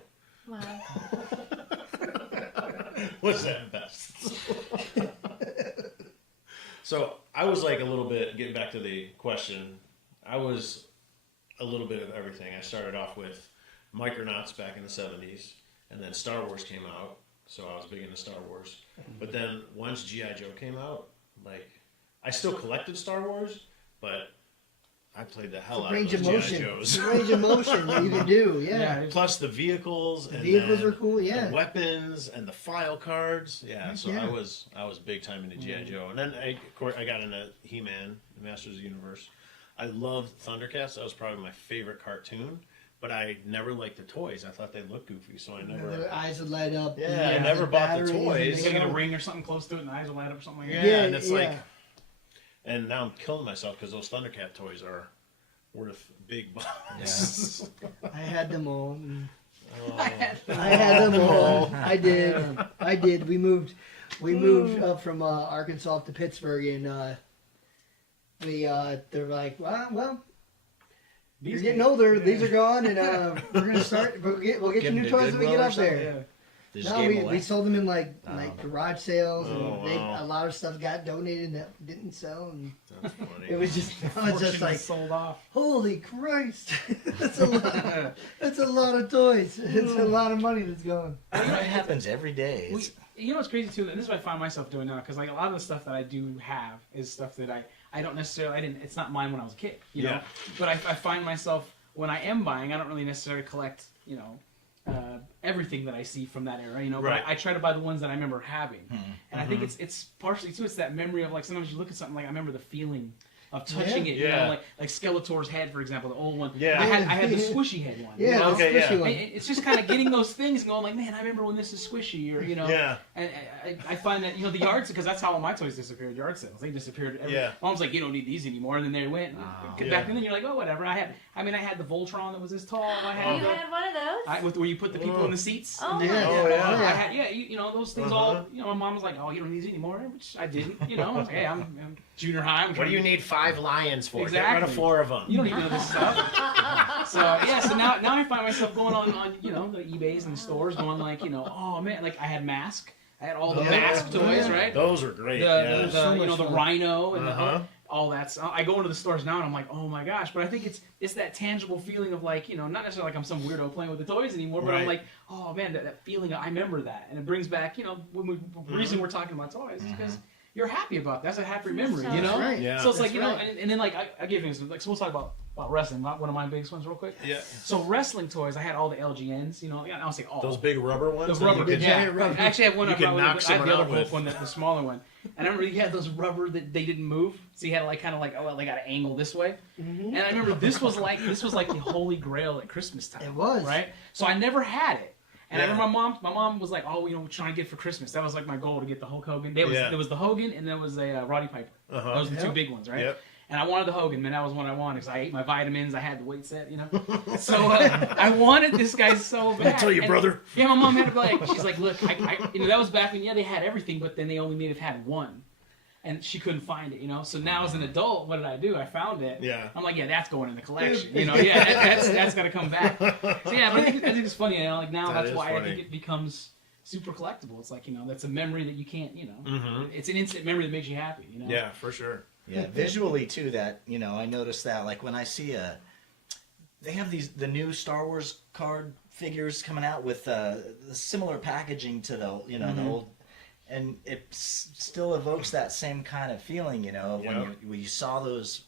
Wow. Was that best? So I was like a little bit, getting back to the question, I was a little bit of everything. I started off with Micronauts back in the 70s, and then Star Wars came out, so I was big into Star Wars. But then once G.I. Joe came out, like, I still collected Star Wars, but I played the hell out of Range those of G.I. motion. Joes. It's a range of motion that you can do. Yeah. Yeah, it- Plus the vehicles. The and vehicles then are cool, yeah. The weapons and the file cards. Yeah, so Yeah. I was big time into G.I. Joe. And then of course I got into He-Man, the Masters of the Universe. I loved Thundercats. That was probably my favorite cartoon. But I never liked the toys. I thought they looked goofy, so I never. Their eyes would light up. Yeah, and I the never bought the batteries and toys. You they gotta get a go- ring or something close to it, and the eyes will light up or something like that. Yeah, and it's like, yeah. and now I'm killing myself because those Thundercat toys are worth big bucks. I had them all. and Oh. I had them all. I did. I did. We moved up from Arkansas to Pittsburgh, and they're like, well, you're getting older. These are gone, and we're gonna start. We'll get you Give new them to toys when we get Goodwill or up there. Yeah. They just No, gave 'em we away. sold them in like Oh. garage sales, and Oh, wow. a lot of stuff got donated that didn't sell, and That's funny. it was just like, sold off. holy Christ, that's a lot. That's a lot of toys. It's a lot of money that's gone. It happens every day. We, It's- you know what's crazy too, and this is what I find myself doing now, because like a lot of the stuff that I do have is stuff that I don't necessarily, it's not mine when I was a kid, you know. Yeah. But I find myself when I am buying, I don't really necessarily collect, you know, everything that I see from that era, you know. Right. But I try to buy the ones that I remember having, and I think it's partially too, it's that memory of like sometimes you look at something like I remember the feeling of touching it, you Yeah. know, like Skeletor's head, for example, the old one. Yeah. I had the squishy head one. you Yeah, know? the Okay, squishy yeah. one. It's just kind of getting those things and going like, man, I remember when this is squishy, or you know. Yeah. And I find that, you know, the yard, because that's how all my toys disappeared. Yard sales, they disappeared. Yeah. Mom's like, you don't need these anymore, and then they went. Get back, and then you're like, oh, whatever. I had the Voltron that was this tall. I had You the, had one of those? where you put the people in the seats. Oh, Yeah. my Oh, yeah. God. I had, you know, those things all. You know, my mom was like, "Oh, you don't need these anymore," which I didn't. You know, I was like, hey, I'm junior high. I'm What trying do you to- need 5 lions for? Get rid Exactly. of 4 of them. You don't even know this stuff. So yeah, so now I find myself going on you know the eBays and the stores, going like, you know, oh man, like I had Mask. I had all the Yeah. Mask toys, Yeah. right? Those are great. The yeah. So you know much the fun. Rhino and Uh-huh. all that stuff. I go into the stores now and I'm like, oh my gosh! But I think it's that tangible feeling of like, you know, not necessarily like I'm some weirdo playing with the toys anymore, but I'm Right. like, oh man, that feeling. I remember that, and it brings back, you know, the reason we're talking about toys is because you're happy about that. That's a happy memory, you know. That's right. Yeah. So it's like, That's you know, right. and then like I give you like, so we'll talk about wrestling. One of my biggest ones, real quick. Yeah. So wrestling toys, I had all the LGNs, you know. I don't say all. Those big rubber ones. The that rubber, you could- The yeah. giant rubber. I actually have one. You I can brought knock with- I have someone the other out with. Hulk one, the smaller one. And I remember you had those rubber that they didn't move, so you had to like kind of like, oh, well, they got to angle this way. And I remember this was like the holy grail at Christmas time. It was. right. So I never had it. And I Yeah. remember my mom was like, oh, you know, we're trying to get it for Christmas. That was like my goal, to get the Hulk Hogan. There was the Hogan, and there was a Roddy Piper. Uh-huh. Those were the two Yep. big ones, right? Yep. And I wanted the Hogan, man. That was what I wanted, because I ate my vitamins. I had the weight set, you know. So I wanted this guy so bad. Let me tell you, And- brother. Yeah, my mom had to be like, she's like, look, you know, that was back when, yeah, they had everything, but then they only may have had one. And she couldn't find it, you know. So now as an adult, what did I do? I found it. Yeah. I'm like, yeah, that's going in the collection. You know, yeah, that's got to come back. So yeah, but I think it's funny. You know, like now That that's is why I funny. think it becomes super collectible. It's like, you know, that's a memory that you can't, you know, Mhm. it's an instant memory that makes you happy. You know. Yeah, for sure. Yeah, visually too. That, you know, I noticed that like when I see they have the new Star Wars card figures coming out with the similar packaging to the, you know, the old, and it still evokes that same kind of feeling, you know, of Yep. when you saw those,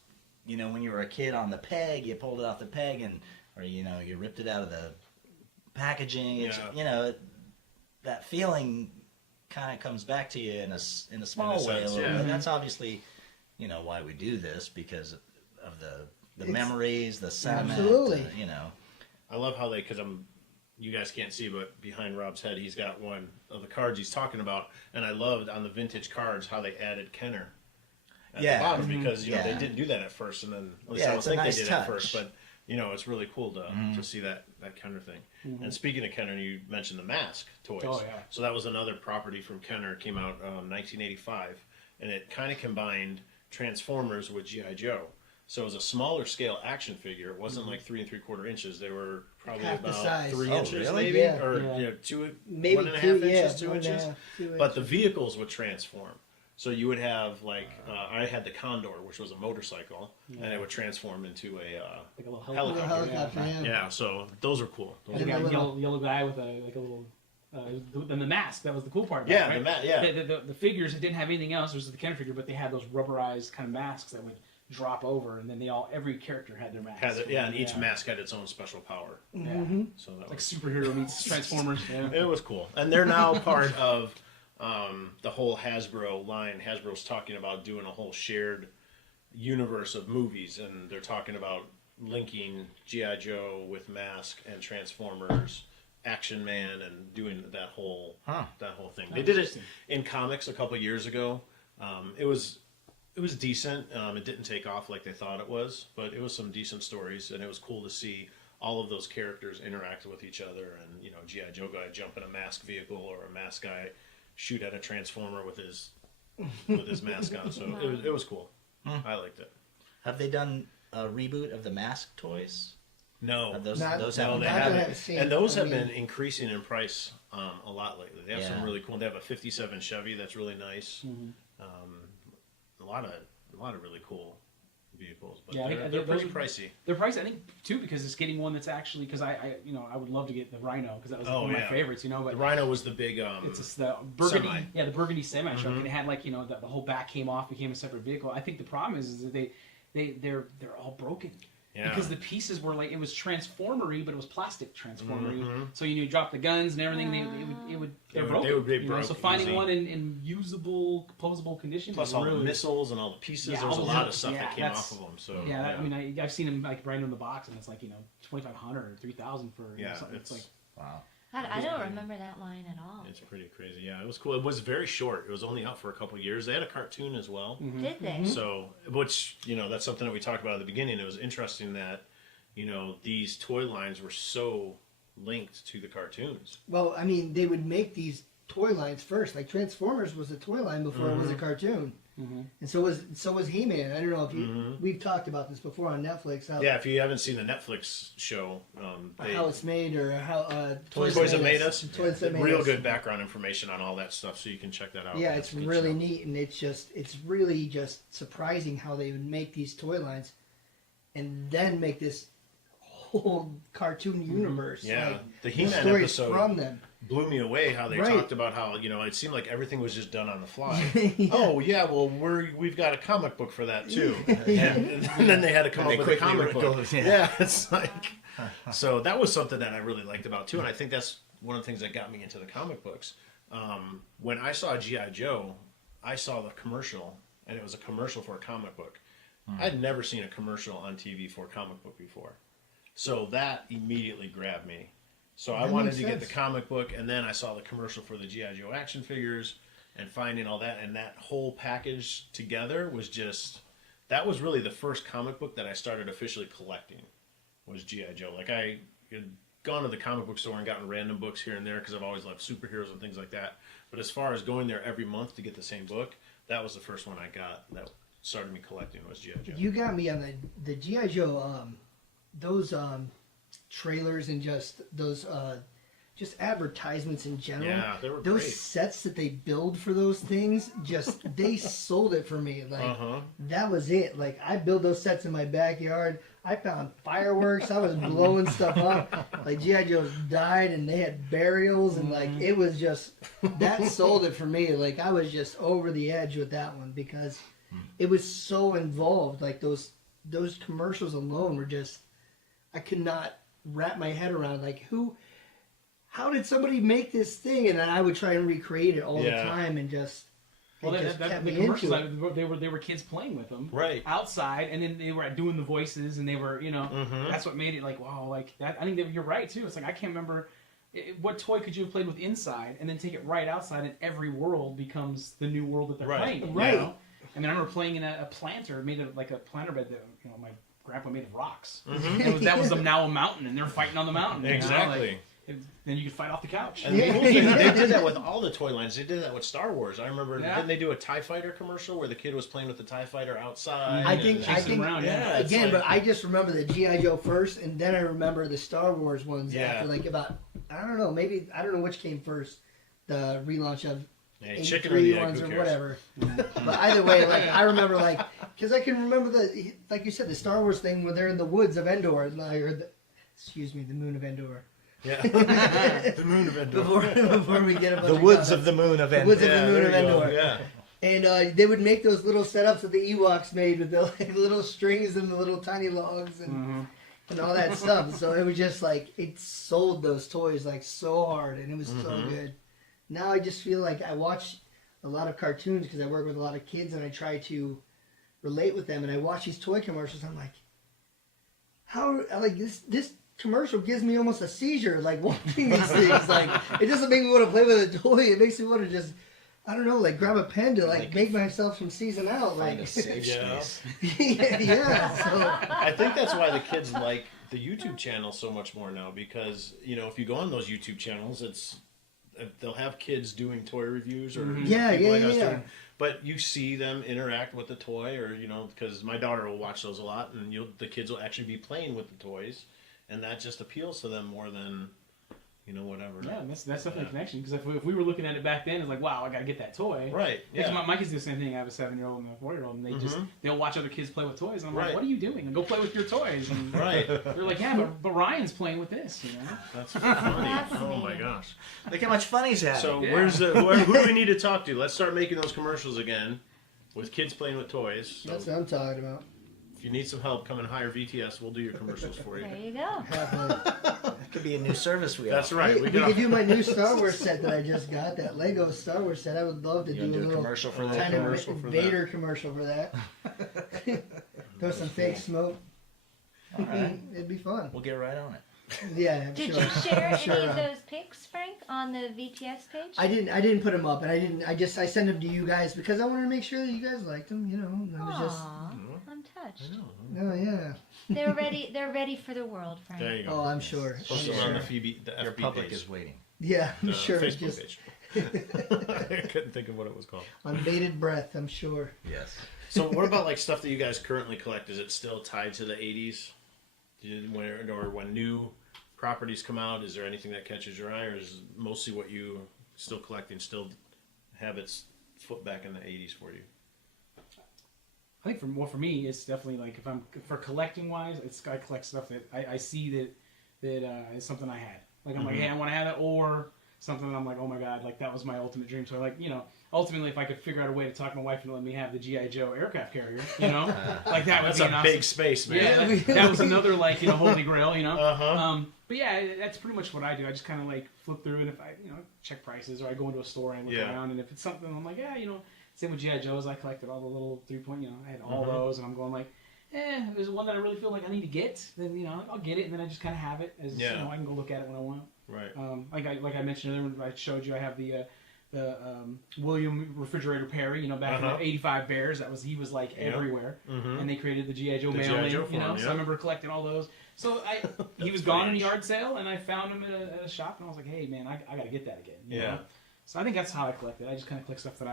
you know, when you were a kid on the peg, you pulled it off the peg, or you know, you ripped it out of the packaging. It's, Yeah. you know, that feeling kind of comes back to you in a small way sense, a little yeah. bit. That's obviously, why we do this, because of the memories, the sentiment. Absolutely. I love how because you guys can't see, but behind Rob's head, he's got one of the cards he's talking about, and I loved on the vintage cards how they added Kenner at the bottom because they didn't do that at first, and then at least I don't think they did at first, but it's really cool to see that Kenner thing. And speaking of Kenner, you mentioned the Mask toys. Oh, yeah. So that was another property from Kenner. It came out 1985, and it kind of combined Transformers with G.I. Joe. So it was a smaller scale action figure. It wasn't like 3 3/4 inches. They were probably Half the about size. 3 Oh, inches, really? maybe, Yeah. or 2, Maybe 1.5 2, inches, 2 1.5, inches. 2 But the inches. vehicles would transform. So you would have I had the Condor, which was a motorcycle, and it would transform into a Like a little helicopter. Helicopter, yeah. Yeah, so those are cool. Those You are got a little- yellow guy with a little. Then the mask. That was the cool part. About Yeah, it, right? the mat, yeah. The figures, it didn't have anything else. It was the Kenner figure, but they had those rubberized kind of masks that would drop over, and then every character had their mask. and each mask had its own special power. Yeah. So that Like was superhero meets Transformers. Yeah. it was cool, and they're now part of the whole Hasbro line. Hasbro's talking about doing a whole shared universe of movies, and they're talking about linking G.I. Joe with Mask and Transformers, Action Man, and doing that whole thing. They did it in comics a couple years ago. It was decent. It didn't take off like they thought it was, but it was some decent stories, and it was cool to see all of those characters interact with each other. And G.I. Joe guy jump in a Mask vehicle, or a Mask guy shoot at a Transformer with his mask on. So it was cool. I liked it. Have they done a reboot of the Mask toys? No, Have those Not- those no, haven't they Not been- that haven't. I've seen. And those I have mean- been increasing in price a lot lately. They have some Yeah. really cool. They have a '57 Chevy that's really nice. A lot of really cool vehicles, but Yeah, I think they're those pretty are- pricey. They're pricey, I think, too, because it's getting one that's actually because I would love to get the Rhino because that was Oh, one of my yeah. favorites, But The Rhino was the big. it's just the burgundy, Semi. the burgundy semi truck, and it had the whole back came off, became a separate vehicle. I think the problem is that they're all broken. Yeah. Because the pieces were it was transformery, but it was plastic transformery. So you drop the guns and everything, they're broken. They would be So broken finding easy. one in usable, composable condition. Plus is all really, the missiles and all the pieces. Yeah, There was a all lot the- of stuff yeah, that came that's- off of them. So Yeah, I mean, I've seen them brand new in the box, and it's like 2,500 or 3,000 for something. It's like Wow. I don't remember that line at all. it's pretty crazy. Yeah, it was cool. It was very short. It was only out for a couple years. They had a cartoon as well. Did they? So, which that's something that we talked about at the beginning. It was interesting that these toy lines were so linked to the cartoons. Well, I mean, they would make these toy lines first. Like Transformers was a toy line before it was a cartoon, and so was He-Man. I don't know if we've talked about this before on Netflix. How, Yeah, if you haven't seen the Netflix show, how it's made or how Toys That Made Us. Toys That Made real Us. good background information on all that stuff, so you can check that out. Yeah, That's it's a good really show. neat, and it's really just surprising how they would make these toy lines, and then make this whole cartoon universe. Yeah, like, the He-Man stories episode from them. blew me away. How they Right. talked about how it seemed like everything was just done on the fly. Oh yeah, well we've got a comic book for that too, and then they had to come And up they with a quickly comic book. go- yeah. Yeah, it's like so that was something that I really liked about too, and I think that's one of the things that got me into the comic books. When I saw G.I. Joe, I saw the commercial, and it was a commercial for a comic book. I'd never seen a commercial on TV for a comic book before. So that immediately grabbed me. So I That wanted makes to get the sense. comic book, and then I saw the commercial for the G.I. Joe action figures, and finding all that, and that whole package together was just, that was really the first comic book that I started officially collecting, was G.I. Joe. Like I had gone to the comic book store and gotten random books here and there, because I've always loved superheroes and things like that. But as far as going there every month to get the same book, that was the first one I got that started me collecting, was G.I. Joe. You got me on the G.I. Joe, those trailers and just those just advertisements in general. Yeah, they were those great. sets that they build for those things, just they sold it for me. Like Uh-huh. that was it. Like I built those sets in my backyard. I found fireworks. I was blowing stuff up. Like G.I. Joe's died and they had burials and like it was just that sold it for me. Like I was just over the edge with that one because it was so involved. Like those commercials alone were just I could not wrap my head around like how did somebody make this thing? And then I would try and recreate it all the Yeah. time, and just Well, it just kept the me commercials, into it. they were kids playing with them Right. outside, and then they were doing the voices, and they were, you know, that's what made it like, wow, like that. I think that you're right too. It's like I can't remember what toy could you have played with inside, and then take it right outside, and every world becomes the new world that they're Right. playing in. Right. You know? I mean, I remember playing in a planter made of like a planter bed that my grandpa made of rocks. That was now a mountain, and they're fighting on the mountain. you know, Exactly. like, then you could fight off the couch. And the cool thing, they did that with all the toy lines. They did that with Star Wars. I remember, Yeah. didn't they do a TIE Fighter commercial where the kid was playing with the TIE Fighter outside? I and think chasing them around, yeah, it's again, like- but I just remember the G.I. Joe first, and then I remember the Star Wars ones Yeah. after, like about I don't know, maybe I don't know which came first, the relaunch of Hey, chicken or the 83 egg, ones who or cares? whatever. But either way, like I remember, like because I can remember the like you said, the Star Wars thing when they're in the woods of Endor, or the moon of Endor. Yeah. The moon of Endor. Before we get a bunch The of woods comments. of the moon of The woods of Endor. the moon of there you go. Endor. Yeah. And they would make those little setups that the Ewoks made with the like, little strings and the little tiny logs and all that stuff. So it was just like it sold those toys like so hard, and it was so good. Now I just feel like I watch a lot of cartoons because I work with a lot of kids, and I try to relate with them. And I watch these toy commercials. I'm like, how like this commercial gives me almost a seizure, like watching these things. Like it doesn't make me want to play with a toy. It makes me want to just, I don't know, like grab a pen to like make myself from season out. Find Like a safe Yeah. space. yeah. So I think that's why the kids like the YouTube channel so much more now, because if you go on those YouTube channels, they'll have kids doing toy reviews or Yeah, people yeah, like us yeah. doing, but you see them interact with the toy, or because my daughter will watch those a lot, and the kids will actually be playing with the toys, and that just appeals to them more than whatever. Yeah, that's definitely a connection. Because if we were looking at it back then, it's like, wow, I got to get that toy. Right. Because Yeah. my kids do the same thing. I have a 7-year-old and a 4-year-old, and they'll watch other kids play with toys. And I'm like, Right. what are you doing? And go play with your toys. And Right. they're like, yeah, but Ryan's playing with this. That's funny. Oh my Fascinating. gosh. Look how much fun he's having. So Yeah. who do we need to talk to? Let's start making those commercials again with kids playing with toys. So that's what I'm talking about. if you need some help, come and hire VTS. We'll do your commercials for you. There you go. That could be a new service we That's offer. right. Hey, we can could do my new Star Wars set that I just got. That Lego Star Wars set. I would love to You do want a to do a little commercial for Oh, that? tiny commercial for Vader commercial for that. Throw some fake smoke. All right. It'd be fun. We'll get right on it. Yeah, I'm Did sure. you share Sure, any of those pics, Frank, on the VTS page? I didn't put them up, and I sent them to you guys because I wanted to make sure that you guys liked them. And I was just, Aw, I'm touched. oh yeah. They're ready. They're ready for the world, Frank. There you go. Oh, I'm sure. Post I'm them on sure. the FB, the Your FB public page, is waiting. Yeah, I'm the sure. Facebook Just page. I couldn't think of what it was called. on bated breath, I'm sure. Yes. So what about like stuff that you guys currently collect? Is it still tied to the 80s? Or when new properties come out, is there anything that catches your eye, or is mostly what you still collecting still have its foot back in the 80s for you? I think for me, it's definitely like for collecting wise, I collect stuff that I see that is something I had. Like I'm like, hey, I want to have that, or something that I'm like, oh my god, like that was my ultimate dream. So like, ultimately, if I could figure out a way to talk my wife and let me have the G.I. Joe aircraft carrier, like that would That's be a an big awesome, space, man. yeah, that was another like holy grail, Uh-huh. But yeah, that's pretty much what I do. I just kind of like flip through, and if I check prices, or I go into a store and look Yeah. around, and if it's something I'm like, yeah, same with G.I. Joes, I collected all the little 3-point, I had all those, and I'm going like, if there's one that I really feel like I need to get, then I'll get it, and then I just kind of have it as I can go look at it when I want. Right. Like I mentioned earlier, I showed you, I have the William Refrigerator Perry, back in the '85 Bears. He was like everywhere, and they created the G.I. Joe The mail G.I. in, Joe for him, So yeah. I remember collecting all those. So he was gone in a yard sale, and I found him at a shop, and I was like, hey man, I got to get that again. you Yeah. know? So I think that's how I collect it. I just kind of collect stuff that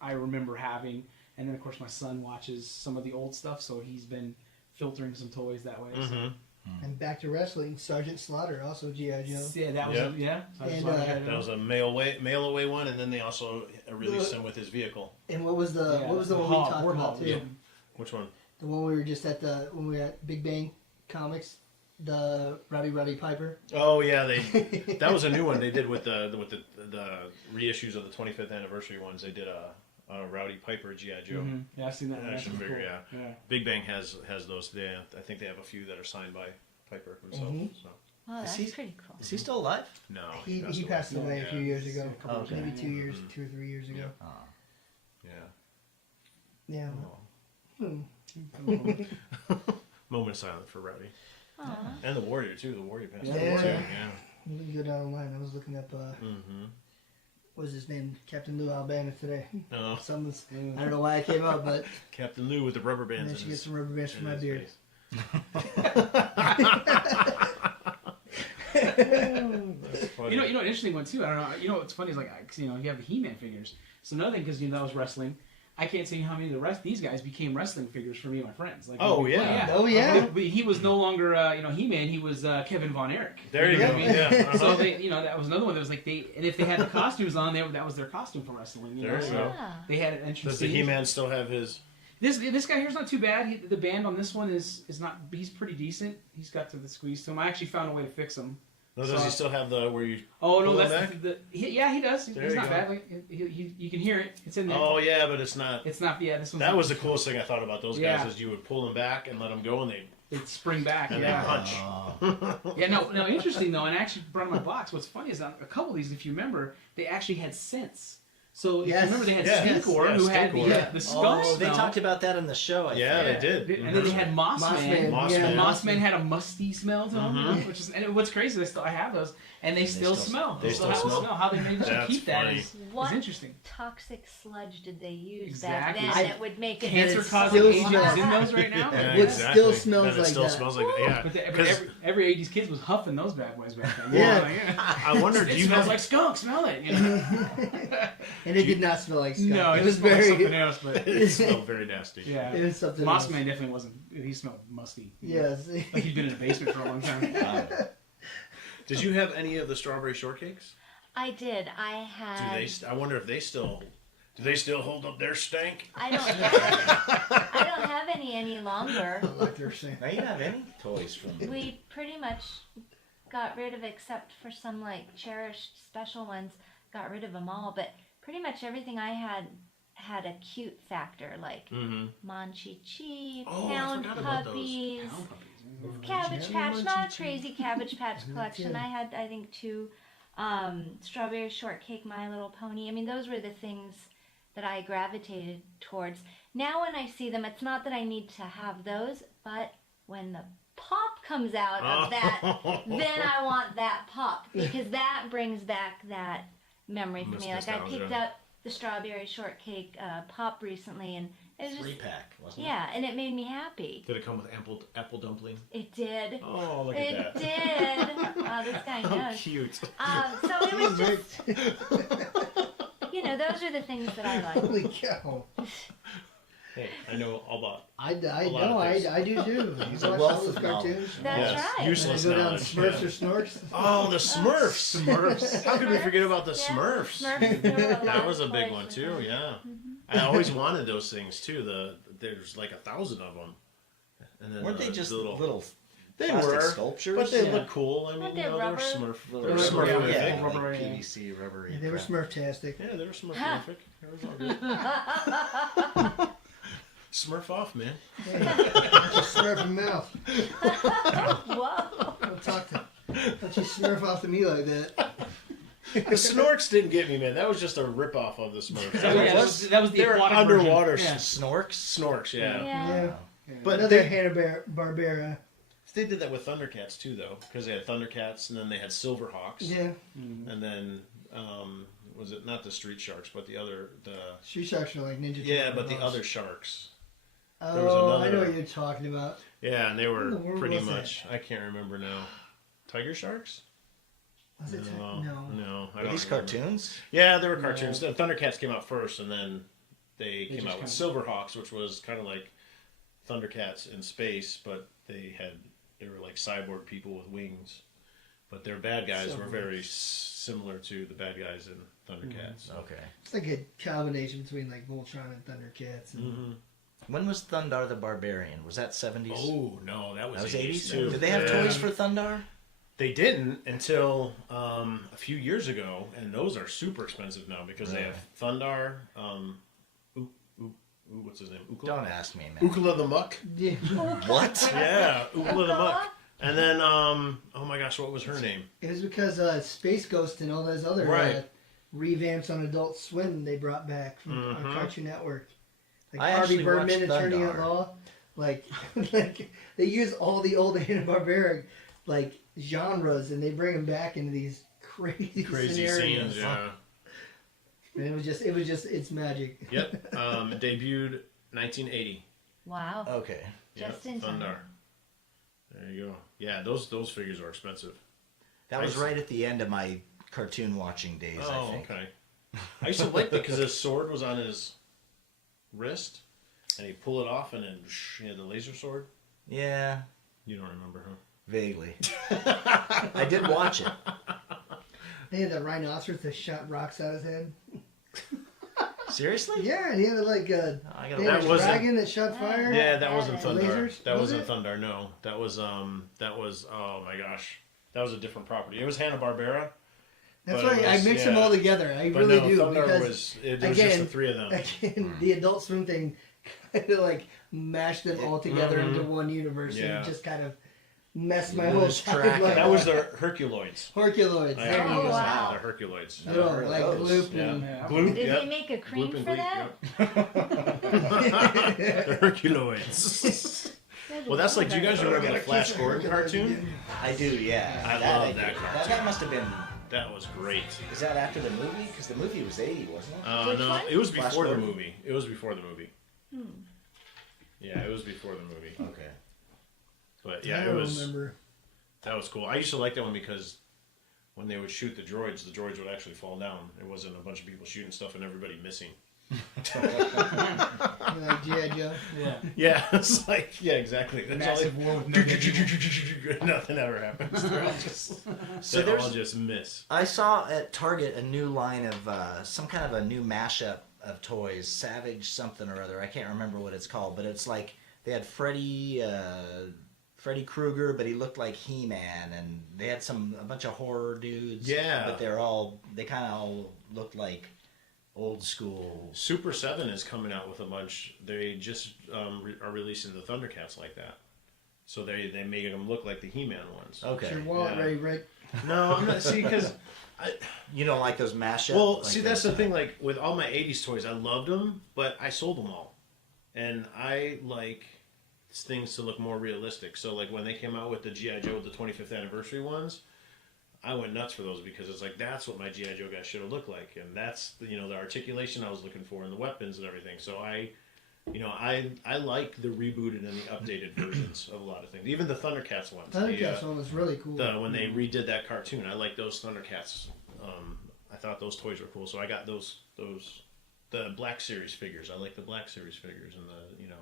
I remember having, and then of course my son watches some of the old stuff, so he's been filtering some toys that way. So. And back to wrestling, Sergeant Slaughter, also G.I. Joe. Yeah, that was So I just And, wanted to get it That out. was a mail away one, and then they also released him with his vehicle. And what was the Yeah, one we Hog, talked Warthog, about too? yeah. Which one? The one we were just at when we were at Big Bang Comics, the Rowdy Piper. Oh yeah, that was a new one they did with the reissues of the 25th anniversary ones. They did a Rowdy Piper G.I. Joe. Yeah, I've seen that. That's Action pretty figure, cool. yeah. Big Bang has those. I think they have a few that are signed by Piper himself. Mhm. So Oh, that's he- pretty cool. Is he still alive? No, He away. passed away a few years ago. Okay. Maybe 2 years, 2 or 3 years ago. Oh. Yeah. Yeah. Moment of silence for Rowdy. Aw. And the Warrior, too. The Warrior passed Yeah. away, too. Yeah. Yeah. Let me go down the line. I was looking up, Mm-hmm. what was his name? Captain Lou Albano today. Oh, Someone's, I don't know why I came up, but Captain Lou with the rubber I bands managed to in get his, some rubber bands for in my his beard. face. That's funny. You know, an interesting one too. I don't know. You know, what's funny is like, 'cause, you know, you have the He-Man figures. So another thing, because that was wrestling. I can't tell you how many of the rest these guys became wrestling figures for me and my friends. Like, Oh, when we played, yeah. Oh, yeah? But he was no longer, He-Man. He was Kevin Von Erich. There you know go. what I mean? Yeah. Uh-huh. So that was another one that was like and if they had the costumes on, that was their costume for wrestling. You There know? you So go. Yeah. they had an entrance. Does the stage. He-Man still have his... This guy here's not too bad. The band on this one is not. He's pretty decent. He's got to the squeeze to him. I actually found a way to fix him. No, does he still have the where you... Oh no, Pull him that's back? yeah, he does. There He's you not go. bad. Like, you can hear it. It's in there. Oh, yeah, but it's not... It's not. Yeah, this one's That was the coolest thing I thought about those guys Yeah. is you would pull them back and let them go and It's spring back. and Yeah. they punch. Yeah. No. Interesting though, and I actually brought in my box. What's funny is on a couple of these, if you remember, they actually had scents. So if Yes. you remember, they had Yes. Stinkor, Yeah, who had Stinkor. the skunk Oh, they smell. talked about that in the show. I Yeah, think. they did. And then they had Mossman. Mossman. Mossman. Yeah. And Mossman had a musty smell to them, Mhm. which is what's crazy. I have those, and they still smell. they still still have the smell? smell. How they managed to That's keep that funny. is What interesting. toxic sludge did they use Exactly. back then that would make it Cancer-causing still agents smells. in those right now. Yeah, It exactly. still smells And it like still that. smells like yeah. But 'Cause every 80s kids was huffing those bad boys back then. Yeah. I wonder, do It you smells have like skunk. Smell it. You know? And it did not smell like skunk. No, it it was smelled like very. something else. But it smelled very nasty. yeah, It was something Mossman else. definitely wasn't. He smelled musty. Yes. Like he'd been in a basement for a long time. Did you have any of the strawberry shortcakes? I did. I Do had. they? I wonder if they still. Do they still hold up their stank? I don't have any longer. like they're saying. Now you don't have any toys from. We pretty much got rid of, except for some like cherished special ones, got rid of them all. But pretty much everything I had a cute factor, like Mm-hmm. Monchi-Chi, Oh, I Pound forgot about those. Puppies, Pound puppies. Cabbage Patch, not a crazy Cabbage Patch collection. I had, I think, 2 Strawberry Shortcake, My Little Pony. I mean, those were the things that I gravitated towards. Now when I see them, it's not that I need to have those, but when the pop comes out of that, then I want that pop, because that brings back that memory for me. Like I picked Nostalgia. up the Strawberry Shortcake pop recently, and it was just, 3-pack, wasn't yeah, and it made me happy. Did it come with apple dumpling? It did. Oh, look It at that. did. Wow, this guy How knows. cute. So it was just, those are the things that I like. Holy cow! Hey, I know all about. I A lot of know. things. I do too. He's I a watch wealth all those of cartoons. That's Yes, right. useless And I go down knowledge, Smurfs yeah. or Snorks. Oh, the Smurfs. Smurfs. How could we forget about the Yeah, Smurfs? Smurfs, there were a lot That of was a big toys one with too. them. Yeah, I always wanted those things too. There's like 1,000 of them. And then Weren't they just little? little They plastic were sculptures? but they Yeah. look cool. I mean, Weren't you they know, they were rubber? Smurf. They Little were Rubber, Smurfific. yeah. yeah, Rubber, like yeah. PVC rubbery. Yeah, they were crap. Smurftastic. Yeah, they were Smurfific. It was all good. Smurf off, man. Just Smurf your mouth. Whoa. Don't talk to. Don't you Smurf off to me like that. The Snorks didn't get me, man. That was just a ripoff of the Smurfs. Yeah, that was the They were aquatic underwater version. Yeah. Snorks? Snorks, yeah. Yeah. Yeah. But Another they, Hanna-Barbera. they did that with Thundercats too, though, because they had Thundercats and then they had Silverhawks, Yeah. and then was it not the Street Sharks, but the Street Sharks are like Ninja yeah, but the Turtles. other sharks. Oh, there was I know another- what you're talking about. Yeah, and they What in were the world pretty was that? much. I can't remember now. Tiger Sharks? Was it? No, No. I Were don't these remember. cartoons? Yeah, they were cartoons. The Thundercats came out first, and then they came just out with Silverhawks, which was kind of like Thundercats in space, but they were like cyborg people with wings. But their bad guys were very similar to the bad guys in Thundercats. Okay. It's like a combination between like Voltron and Thundercats. And Mm-hmm. When was Thundar the Barbarian? Was that 70s? Oh no, that was, that was 80s 80s? too. Did they have Yeah. toys for Thundar? They didn't until a few years ago, and those are super expensive now because they have Thundar. What's his name? Ukla? Don't ask me, man. Ukla the Muck. Yeah. What? Yeah, Ukla the Muck. And then, oh my gosh, what was her name? It was because Space Ghost and all those other Right. revamps on Adult Swim they brought back from Mm-hmm. on Cartoon Network. Like I Harvey actually Birdman, watched Attorney at Thundar. Law. Like they use all the old Hanna-Barbera like genres and they bring them back into these crazy scenarios. scenes, yeah. And it was just it's magic. Yep. Debuted 1980. Wow. Okay. Just Yep, in time. Thundar. There you go. Yeah, those figures are expensive. That was Nice. right at the end of my cartoon watching days, I Oh, think. okay. I used to like that because his sword was on his wrist, and he'd pull it off, and then he had the laser sword. Yeah, You don't remember, huh? vaguely. I did watch it. They had the rhinoceros that shot rocks out of his head. Seriously? Yeah, and he had like a, I they gotta had That a wasn't- dragon that shot fire. Yeah, that wasn't Thundar. Lasers? That Was wasn't it? Thundar. No, that was oh my gosh, that was a different property. It was Hanna Barbera. That's But why it I was- mix them yeah. all together. I But really no, do Thundar because was there was just the three of them. again, the Adult Swim thing kind of like mashed them all together into one universe Yeah. and just kind of messed my You whole lose track of life. That was the Herculoids. Herculoids. I There you think it go. was wow. the Herculoids. Oh, heard of like those. Gloop Yeah. and Yeah. Gloop, Did yep. they make a cream Gloop and for Gleek, that? yep. The Herculoids. Well, that's like, do you guys remember the Flash Gordon cartoon? I do, yeah. I love that cartoon. That must have been. That was great. Is that after the movie? Because the movie was 80, wasn't it? Which No, one? it was Flash before the Gordon? movie. It was before the movie. Yeah, it was before the movie. Okay. But I yeah, it don't was. remember. That was cool. I used to like that one because when they would shoot the droids would actually fall down. It wasn't a bunch of people shooting stuff and everybody missing. Like G.I. Joe. Yeah. Yeah, it's like, yeah, exactly. That's Massive all war with no dead people. nothing ever happens. They're all just, So they there's- all just miss. I saw at Target a new line of some kind of a new mashup of toys, Savage something or other. I can't remember what it's called, but it's like they had Freddy Krueger, but he looked like He-Man, and they had a bunch of horror dudes. Yeah. but they kind of all looked like old school. Super 7 is coming out with a bunch. They just are releasing the Thundercats like that. So they make them look like the He-Man ones. Okay. Is your wallet Yeah. ready, Rick? No, I'm not. See, because You don't like those mashups? well, like see, that's the thing. Like with all my '80s toys, I loved them, but I sold them all, and I like things to look more realistic. So, like when they came out with the GI Joe, the 25th anniversary ones, I went nuts for those because it's like that's what my GI Joe guy should have looked like, and that's the articulation I was looking for, and the weapons and everything. So I like the rebooted and the updated versions of a lot of things, even the Thundercats ones. Thundercats one was really cool. When they redid that cartoon, I like those Thundercats. I thought those toys were cool, so I got the Black Series figures. I like the Black Series figures, and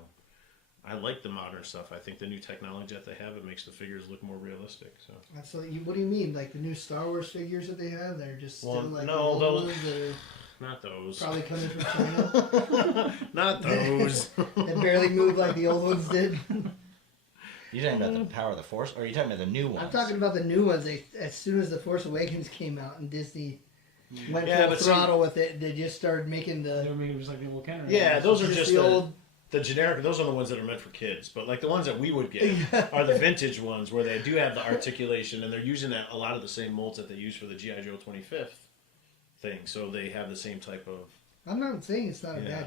I like the modern stuff. I think the new technology that they have, it makes the figures look more realistic. So Absolutely. What do you mean? Like the new Star Wars figures that they have? They're just still Well, like no, the old those- ones that are not those, probably coming from China not those. that barely move like the old ones did. You're talking about the Power of the Force, or are you talking about the new ones? I'm talking about the new ones. As soon as The Force Awakens came out and Disney went Yeah, full but see- throttle with it, they just started making They the were making just like the old Kenner. Yeah, those are just the old. the generic. Those are the ones that are meant for kids. But like the ones that we would get are the vintage ones where they do have the articulation, and they're using a lot of the same molds that they use for the GI Joe 25th thing. So they have the same type of I'm not saying it's not a Yeah. bad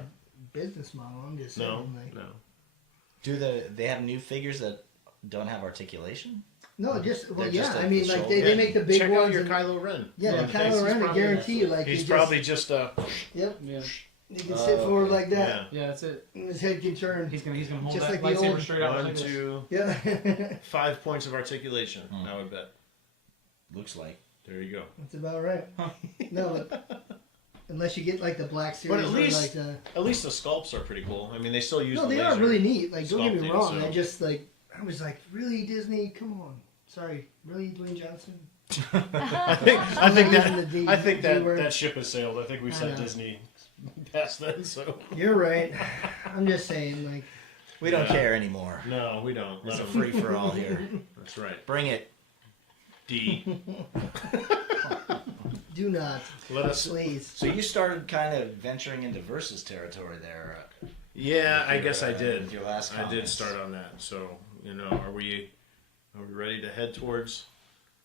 business model. I'm just saying like no. Do they have new figures that don't have articulation? no, just well, They're yeah. just I like mean, the like shoulder. they make the big Check ones. out your and- Kylo Ren. yeah, On the the Kylo face. Ren. I guarantee you, like He's he probably just yep. Yeah. He can sit forward like that. yeah. Yeah, that's it. And his head can turn. He's gonna hold Just that like the lightsaber old- straight out 1, like this. 2, Yeah, 5 points of articulation. I would bet. Looks like. There you go. that's about right. No, but unless you get like the Black Series, But at or least- like the At least the sculpts are pretty cool. I mean, they still use. no, the they are laser. really neat. Like, don't get me sculpting, wrong. so- I just like I was like, really Disney? Come on, sorry, really Dwayne Johnson? I think Using the D- D word. that ship has sailed. I think we've I sent know. Disney past then. So You're right. I'm just saying, like, We don't Yeah. care anymore. no, we don't. It's Let a 'em- free for all here. That's right. Bring it. D. do not, Let us. please. So you started kind of venturing into versus territory there. Yeah, with I your, guess I did. with your last I did comments. start on that. So are we Are we ready to head towards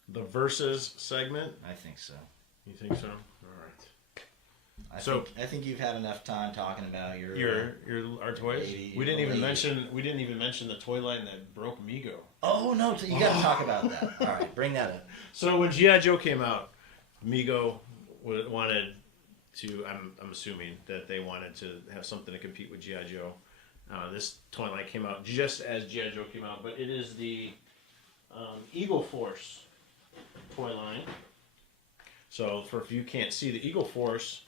the versus segment? I think so. You think so? All right. I think you've had enough time talking about your Our toys. 80, We didn't even 80. mention the toy line that broke Mego. Oh no, you got to talk about that. All right, bring that up. So when GI Joe came out, Mego wanted to. I'm assuming that they wanted to have something to compete with GI Joe. This toy line came out just as GI Joe came out, but it is the Eagle Force toy line. So for if you can't see the Eagle Force,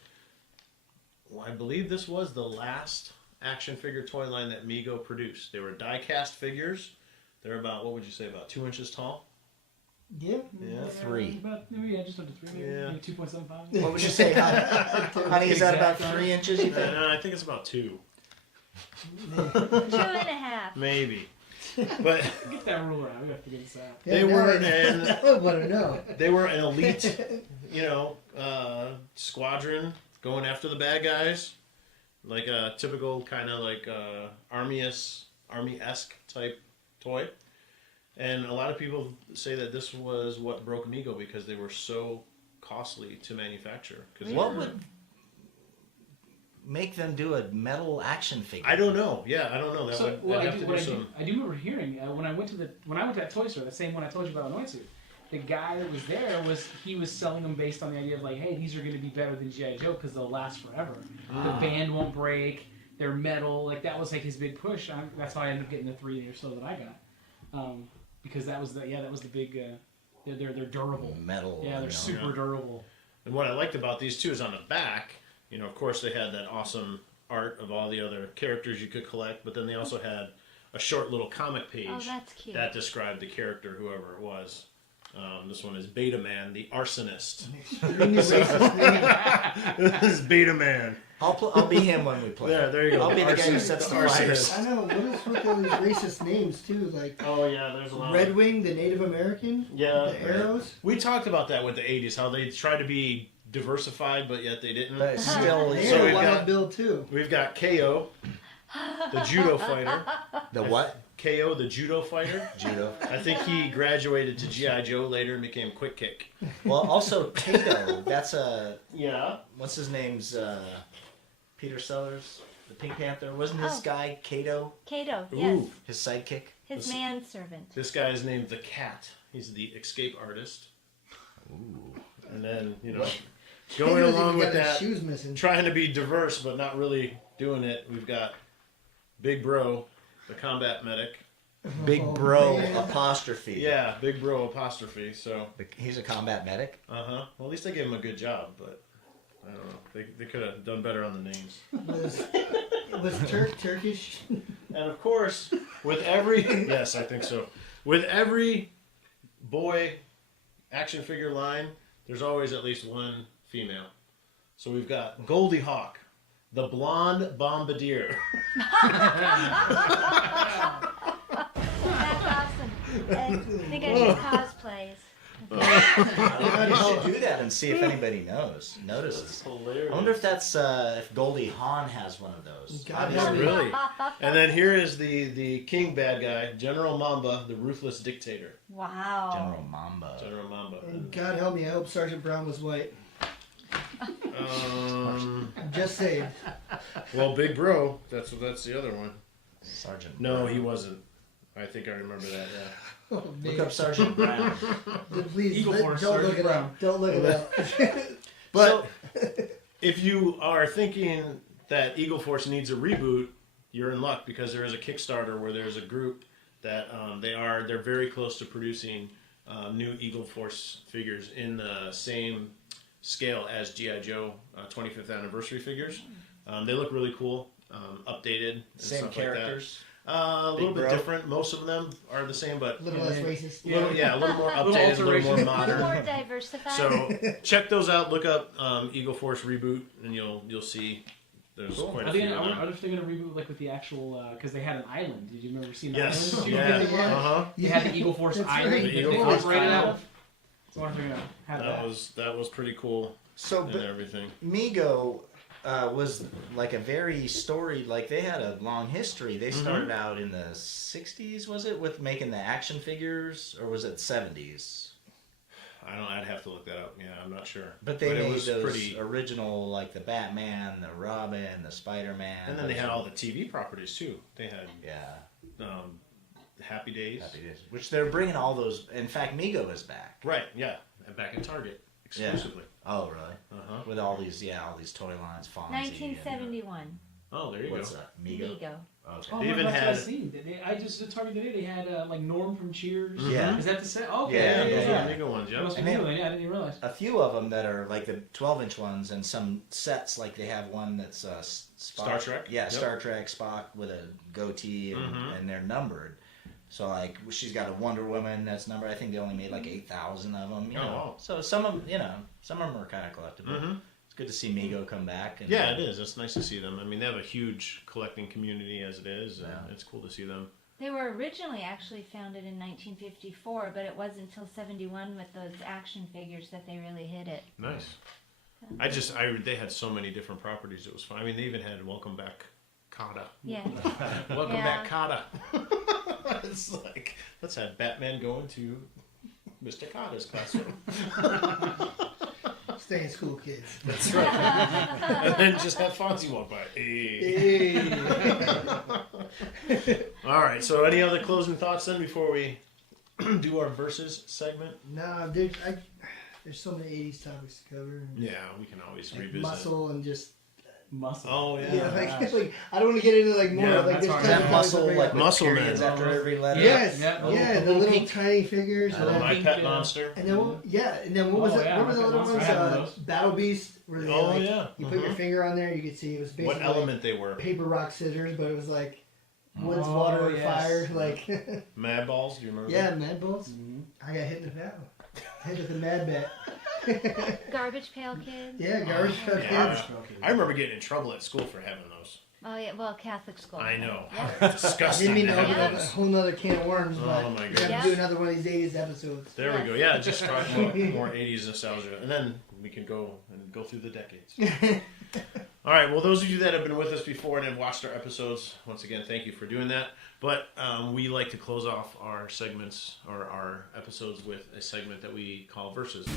well, I believe this was the last action figure toy line that Mego produced. They were die-cast figures. They're about, what would you say, about 2 inches tall? Yeah. Yeah. 3. Just under 3, maybe, Yeah. maybe 2.75. What would you say, honey? Is that about 3 inches? You think? I think it's about 2. 2.5. Maybe. But Get that ruler out. We have to get this out. they were I want to know. they were an elite, squadron going after the bad guys, like a typical kind of like army-esque type toy. And a lot of people say that this was what broke Mego because they were so costly to manufacture. What would make them do a metal action figure? I don't know. Yeah, I don't know. That So, would have to do some. I do remember hearing when I went to that toy store, the same one I told you about Anoitsu, the guy that was there was selling them based on the idea of like, hey, these are going to be better than GI Joe because they'll last forever. The band won't break. They're metal. Like that was like his big push. That's how I ended up getting the 3 or so that I got, because that was the big. They're durable. Metal. Yeah, they're super durable. And what I liked about these two is on the back, of course they had that awesome art of all the other characters you could collect, but then they also had a short little comic page Oh, that's cute. that described the character, whoever it was. This one is Beta Man, the arsonist. This is Beta Man. I'll be him when we play. Yeah, there you go. I'll be the guy who Arsonist- sets the arsonist. fires. I know. What is with all these racist names too? Like Oh yeah, there's a lot. Red Wing, the Native American. Yeah. The arrows. We talked about that with the 80s, how they tried to be diversified, but yet they didn't. But still, They So had we've a Wild got- Bill too. We've got KO, the judo fighter. the what? KO, the judo fighter. Judo. I think he graduated to GI Joe later and became Quick Kick. Well, also Kato. That's Yeah. what's his name's Peter Sellers, the Pink Panther. Wasn't this Oh. guy Kato Kato, yes. Ooh. his sidekick? His This- manservant. This guy is named the Cat. He's the escape artist. Ooh. And then, He going doesn't along even with got his that, shoes missing. trying to be diverse but not really doing it, we've got Big Bro, the combat medic. Big Oh, Bro man. apostrophe. Yeah, Big Bro apostrophe. So, He's a combat medic. well, at least they gave him a good job, but I don't know. They could have done better on the names. Was Turkish? And of course, with every yes, I think so. With every boy action figure line, there's always at least one female. So we've got Goldie Hawk, the blonde bombardier. That's awesome. I think I should cosplay. You should do that and see if anybody notices. Hilarious. I wonder if that's if Goldie Hawn has one of those. God, Obviously. Really? And then here is the king bad guy, General Mamba, the ruthless dictator. Wow. General Mamba. General Mamba. God help me! I hope Sergeant Brown was white. Um, I'm just saying. well, Big Bro, that's the other one. Sergeant. No, Brown. he wasn't. I think I remember that. Yeah. Oh, Look man. up Sergeant Brown. Please, Eagle Force, don't look Sergeant it Brown. up. Don't look it up. But if you are thinking that Eagle Force needs a reboot, you're in luck because there is a Kickstarter where there's a group that they're very close to producing new Eagle Force figures in the same scale as GI Joe 25th anniversary figures. They look really cool, updated, and Same stuff characters. Like that. A little Big bit Bro. different. Most of them are the same, but A little less racist. a little more updated, a little more A modern. little more diversified. So check those out. Look up Eagle Force reboot, and you'll see there's Cool. quite Are a they few. gonna, of them. are they gonna reboot like with the actual? Because they had an island. Did you remember seeing the Yes. island? Yeah. Yeah. Uh-huh. They had the Eagle Force That's Island. right. The that Eagle they Force operated out Island. of. So I wonder if they're gonna have That was pretty cool So, and but everything. Mego, was like a very storied, like they had a long history. They started out in the 60s, was it, with making the action figures, or was it 70s? I'd have to look that up. Yeah, I'm not sure. But they it made was those pretty. original, like the Batman, the Robin, the Spider-Man. And then they had all the TV properties too. They had Yeah. Happy Days. Happy Days. Which they're bringing all those. In fact, Mego is back. Right. Yeah. And back in Target exclusively. Oh, really? Uh-huh. With all these toy lines, Fonzie. 1971. Oh, there you What's go. that? Mego. Migo. Okay. Oh, They even that's what had- I seen. I just at Target today. They had like Norm from Cheers. Yeah. Is that the set? Okay. Yeah, Those yeah. are the Mego ones. That must Yep. be And new. they- Yeah, I didn't even realize. A few of them that are like the 12-inch ones, and some sets like they have one that's Spock. Star Trek? Yeah, Yep. Star Trek Spock with a goatee, and they're numbered. So like she's got a Wonder Woman that's numbered. I think they only made like 8,000 of them. You Oh, know. wow. So some of them, some of them are kind of collectible. Mhm. It's good to see Mego come back. And, Yeah, it is. It's nice to see them. I mean, they have a huge collecting community as it is, and Yeah. it's cool to see them. They were originally actually founded in 1954, but it wasn't until 71 with those action figures that they really hit it. Nice. They had so many different properties. It was fun. I mean, they even had Welcome Back, Kata. Yeah. Welcome Yeah. back, Kata. It's like, let's have Batman go into Mr. Kata's classroom. Stay in school, kids. That's right. And then just have Fonzie walk by. Hey. Hey. All right. So, any other closing thoughts then before we do our versus segment? No, dude, there's so many 80s topics to cover. And, Yeah, we can always like, revisit. muscle and just Muscle. Oh yeah. yeah, gosh. like I don't want to get into like more Yeah, like that's there's hard. tons of that topics muscle, to bring like up. with Muscle Man. periods after every letter. Yes, Yeah, yeah, the the little pink- tiny figures. Oh, and my then, Pet Monster. and then and then what was Oh, it? yeah, What were the My Pet other Monster, I ones? had those. Battle Beast, where they Oh like yeah. you put your Mhm. finger on there, you could see it was basically What element they were? like paper, rock, scissors, but it was like woods, Oh, water, yes. fire. Like Mad Balls. Do you remember? yeah, Mad Bulls. Mhm. I got hit in the battle. Hit with the Mad Bat. Garbage Pail Kids. Yeah, garbage Yeah. truck. Yeah. I remember getting in trouble at school for having those. Oh yeah, well, Catholic school. I know. Yeah. I Disgusting. didn't mean to to open have up a those. whole nother can of worms, Oh, but my we have goodness. to do another one of these 80s episodes. There Yes. we go. Yeah, just talk more 80s nostalgia, and then we can go through the decades. All right. Well, those of you that have been with us before and have watched our episodes, once again, thank you for doing that. But we like to close off our segments or our episodes with a segment that we call Versus.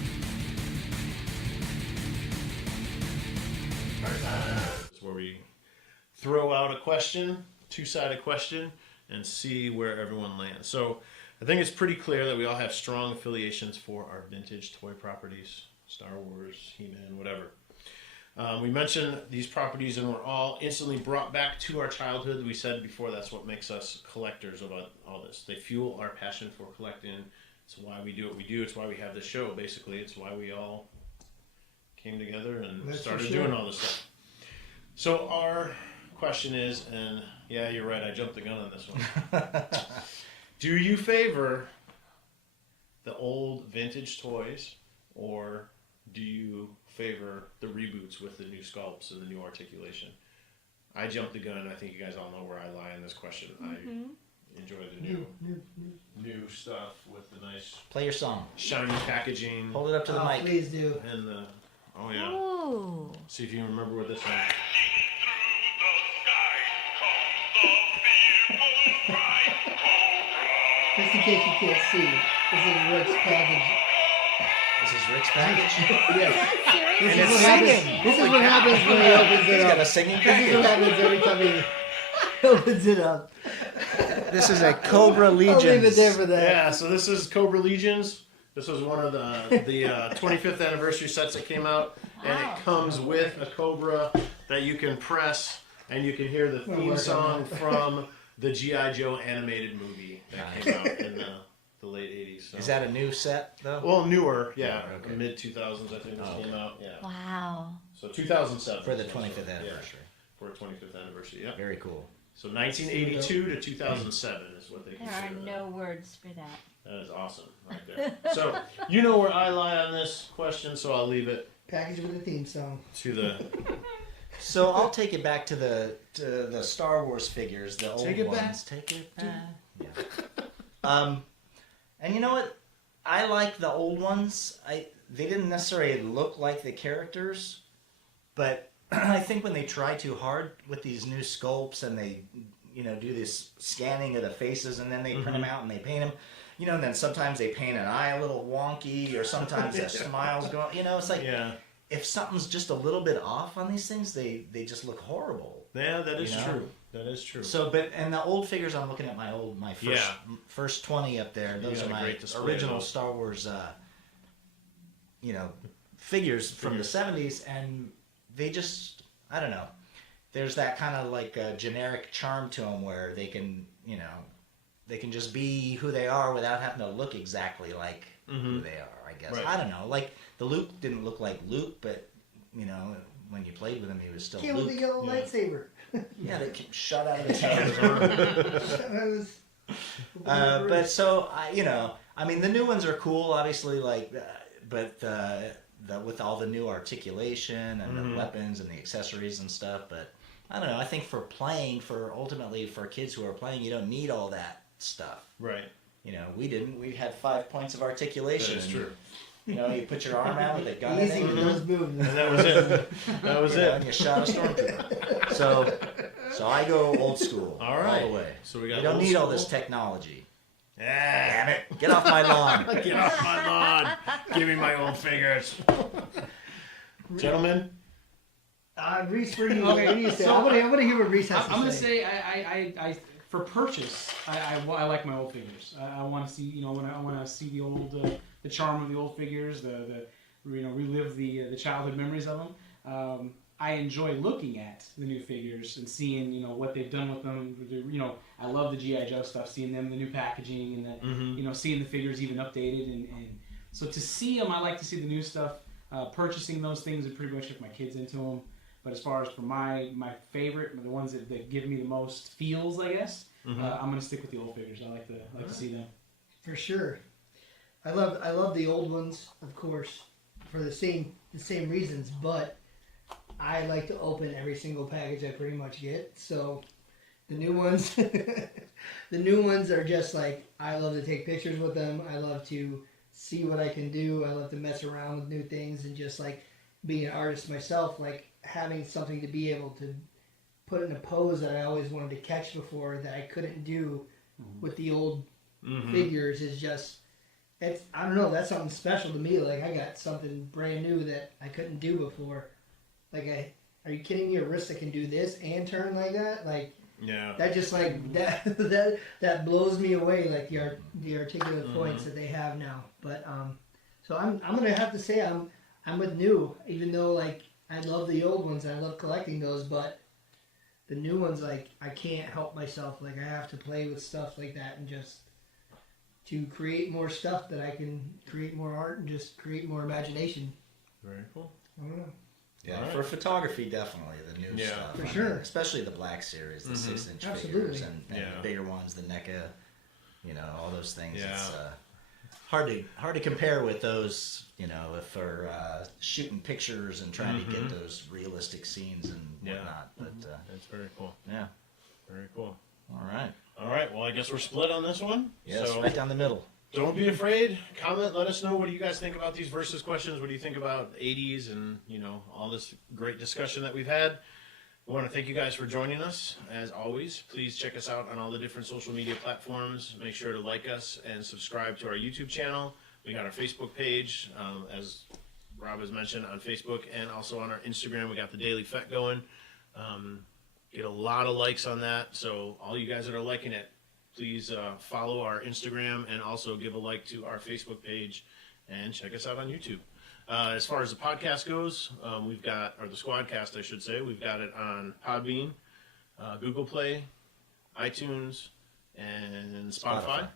It's where we throw out a question, two-sided question, and see where everyone lands. So I think it's pretty clear that we all have strong affiliations for our vintage toy properties, Star Wars, He-Man, whatever. We mentioned these properties and we're all instantly brought back to our childhood. We said before that's what makes us collectors of all this. They fuel our passion for collecting. It's why we do what we do. It's why we have this show, basically. It's why we all came together and That's for started sure. doing all this stuff. So our question is, and yeah, you're right, I jumped the gun on this one. Do you favor the old vintage toys, or do you favor the reboots with the new sculpts and the new articulation? I jumped the gun. I think you guys all know where I lie in this question. I enjoy the new stuff with the nice Play your song. shiny packaging Hold it up to the Oh, mic. please do. and the yeah. Ooh. See if you remember what this one. Just in case you can't see, this is Rick's package. This is Rick's package. Yes. Seriously? This is what happens. This is what happens when he opens He's it got up. a singing This is what package. happens every time he opens it up. This is a Cobra I'll leave it Legions. there for that. Yeah, so this is Cobra Legions. This was one of the 25th anniversary sets that came out, and Wow. it comes with a Cobra that you can press, and you can hear the We'll theme work on song that. from the G.I. Joe animated movie that came out in the late 80s. So. Is that a new set though? Well, newer, yeah, Yeah, okay. mid 2000s I think this Oh, came out. Yeah, Wow. so 2007 For the so- 25th yeah, anniversary. for a 25th anniversary. Yeah, Very cool. so 1982 to 2007 is what they There consider are that. no words for that. That is awesome, right there. So you know where I lie on this question, so I'll leave it Package with a theme song. to the. So I'll take it back to the Star Wars figures, the old Take it ones. back. Take it back. Yeah. And you know what? I like the old ones. They didn't necessarily look like the characters, but I think when they try too hard with these new sculpts and they, do this scanning of the faces and then they print them out and they paint them, and then sometimes they paint an eye a little wonky or sometimes the smile's going, it's like, if something's just a little bit off on these things, they just look horrible. Yeah, that is true. That is true. So, and the old figures, I'm looking at my first 20 up there. Those are my original Star Wars, figures from the 70s, and they just, I don't know. There's that kind of like a generic charm to them where they can, they can just be who they are without having to look exactly like who they are, I guess. Right. I don't know. Like, the Luke didn't look like Luke, but, when you played with him, he was still Luke. With the yellow lightsaber. Yeah, they shot out of his hand. But so, I mean, the new ones are cool, obviously, like, but with all the new articulation and the weapons and the accessories and stuff, but I don't know. I think ultimately for kids who are playing, you don't need all that stuff. Right. We didn't. We had 5 points of articulation. That is true. You put your arm out with a gun. Easy with those moves. And that was it. That was it. And you shot a stormtrooper. So I go old school. All right. All the way. So we don't need all this technology. Damn it! Get off my lawn. Get off my lawn. Give me my old figures. Gentlemen. Reese, what do you say? I want to hear what Reese has to say. I'm going to say, I for purchase, I like my old figures. I want to see, I want to see the old, the charm of the old figures, relive the childhood memories of them. I enjoy looking at the new figures and seeing, what they've done with them. I love the G.I. Joe stuff, seeing them, the new packaging, and seeing the figures even updated. And so to see them, I like to see the new stuff. Purchasing those things and pretty much if my kids into them. But as far as for my favorite, the ones that give me the most feels, I guess, I'm going to stick with the old figures. I like to see them. For sure. I love the old ones, of course, for the same reasons, but I like to open every single package I pretty much get. So the new ones are just like, I love to take pictures with them. I love to see what I can do. I love to mess around with new things, and just like being an artist myself, like having something to be able to put in a pose that I always wanted to catch before that I couldn't do with the old figures is just, I don't know, that's something special to me. Like, I got something brand new that I couldn't do before. Like, are you kidding me? A wrist that can do this and turn like that? Like, yeah. That just like that blows me away. Like the articulate points that they have now. But so I'm gonna have to say I'm with new, even though like I love the old ones. I love collecting those, but the new ones, like, I can't help myself. Like, I have to play with stuff like that and just to create more stuff that I can create more art and just create more imagination. Very cool. I don't know. Yeah, right. For photography, definitely the new stuff. For sure. Especially the Black Series, the 6-inch Absolutely. figures, and the bigger ones, the NECA, all those things. Yeah. It's hard to compare with those, if they're shooting pictures and trying to get those realistic scenes and whatnot. But that's very cool. Yeah. Very cool. All right. All right. Well, I guess we're split on this one. Yes, so right down the middle. Don't be afraid. Comment. Let us know what do you guys think about these versus questions. What do you think about 80s and all this great discussion that we've had. We want to thank you guys for joining us. As always, please check us out on all the different social media platforms. Make sure to like us and subscribe to our YouTube channel. We got our Facebook page, as Rob has mentioned, on Facebook, and also on our Instagram. We got the Daily Fet going. Get a lot of likes on that. So all you guys that are liking it, please follow our Instagram and also give a like to our Facebook page and check us out on YouTube. As far as the podcast goes, we've got, or the Squadcast, I should say, we've got it on Podbean, Google Play, iTunes, and Spotify.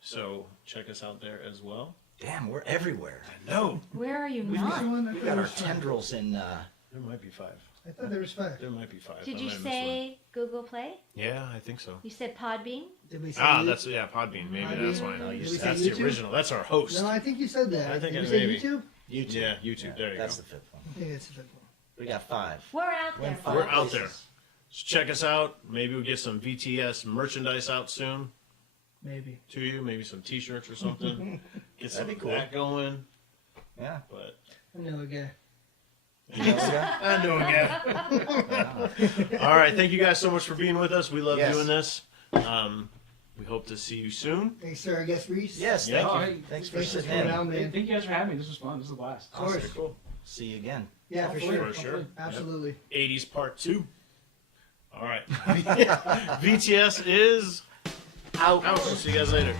So check us out there as well. Damn, we're everywhere. I know. Where are you not? We've got our tendrils in... There might be 5. I thought there was 5. There might be 5. Did you say Google Play? Yeah, I think so. You said Podbean? Did we say That's Podbean. Maybe Podbean? that's why. Did we say That's YouTube? the original. That's our host. No, I think you said that. I think Did it's we say maybe. YouTube? YouTube. Yeah, YouTube. There you That's go. the 5th one. I think it's the 5th one. We got 5. We're out We're in there. 5 We're out there. places. So check us out. Maybe we'll get some VTS merchandise out soon Maybe. to you. Maybe some T-shirts or something. Get some That'd of be cool. that going. Yeah. But I know a guy. I know again. All right, thank you guys so much for being with us. We love Yes. doing this. We hope to see you soon. Thanks, sir. I guess Reese. Yes, Yeah. thank Oh, you. hey, Thanks for Thanks for sitting coming in. down, Hey, man. thank you guys for having me. This was fun. This was a blast. Of course. Cool. See you again. Yeah, for Hopefully. sure. For sure. Absolutely. 80s part 2. All right. VTS is out. See you guys later.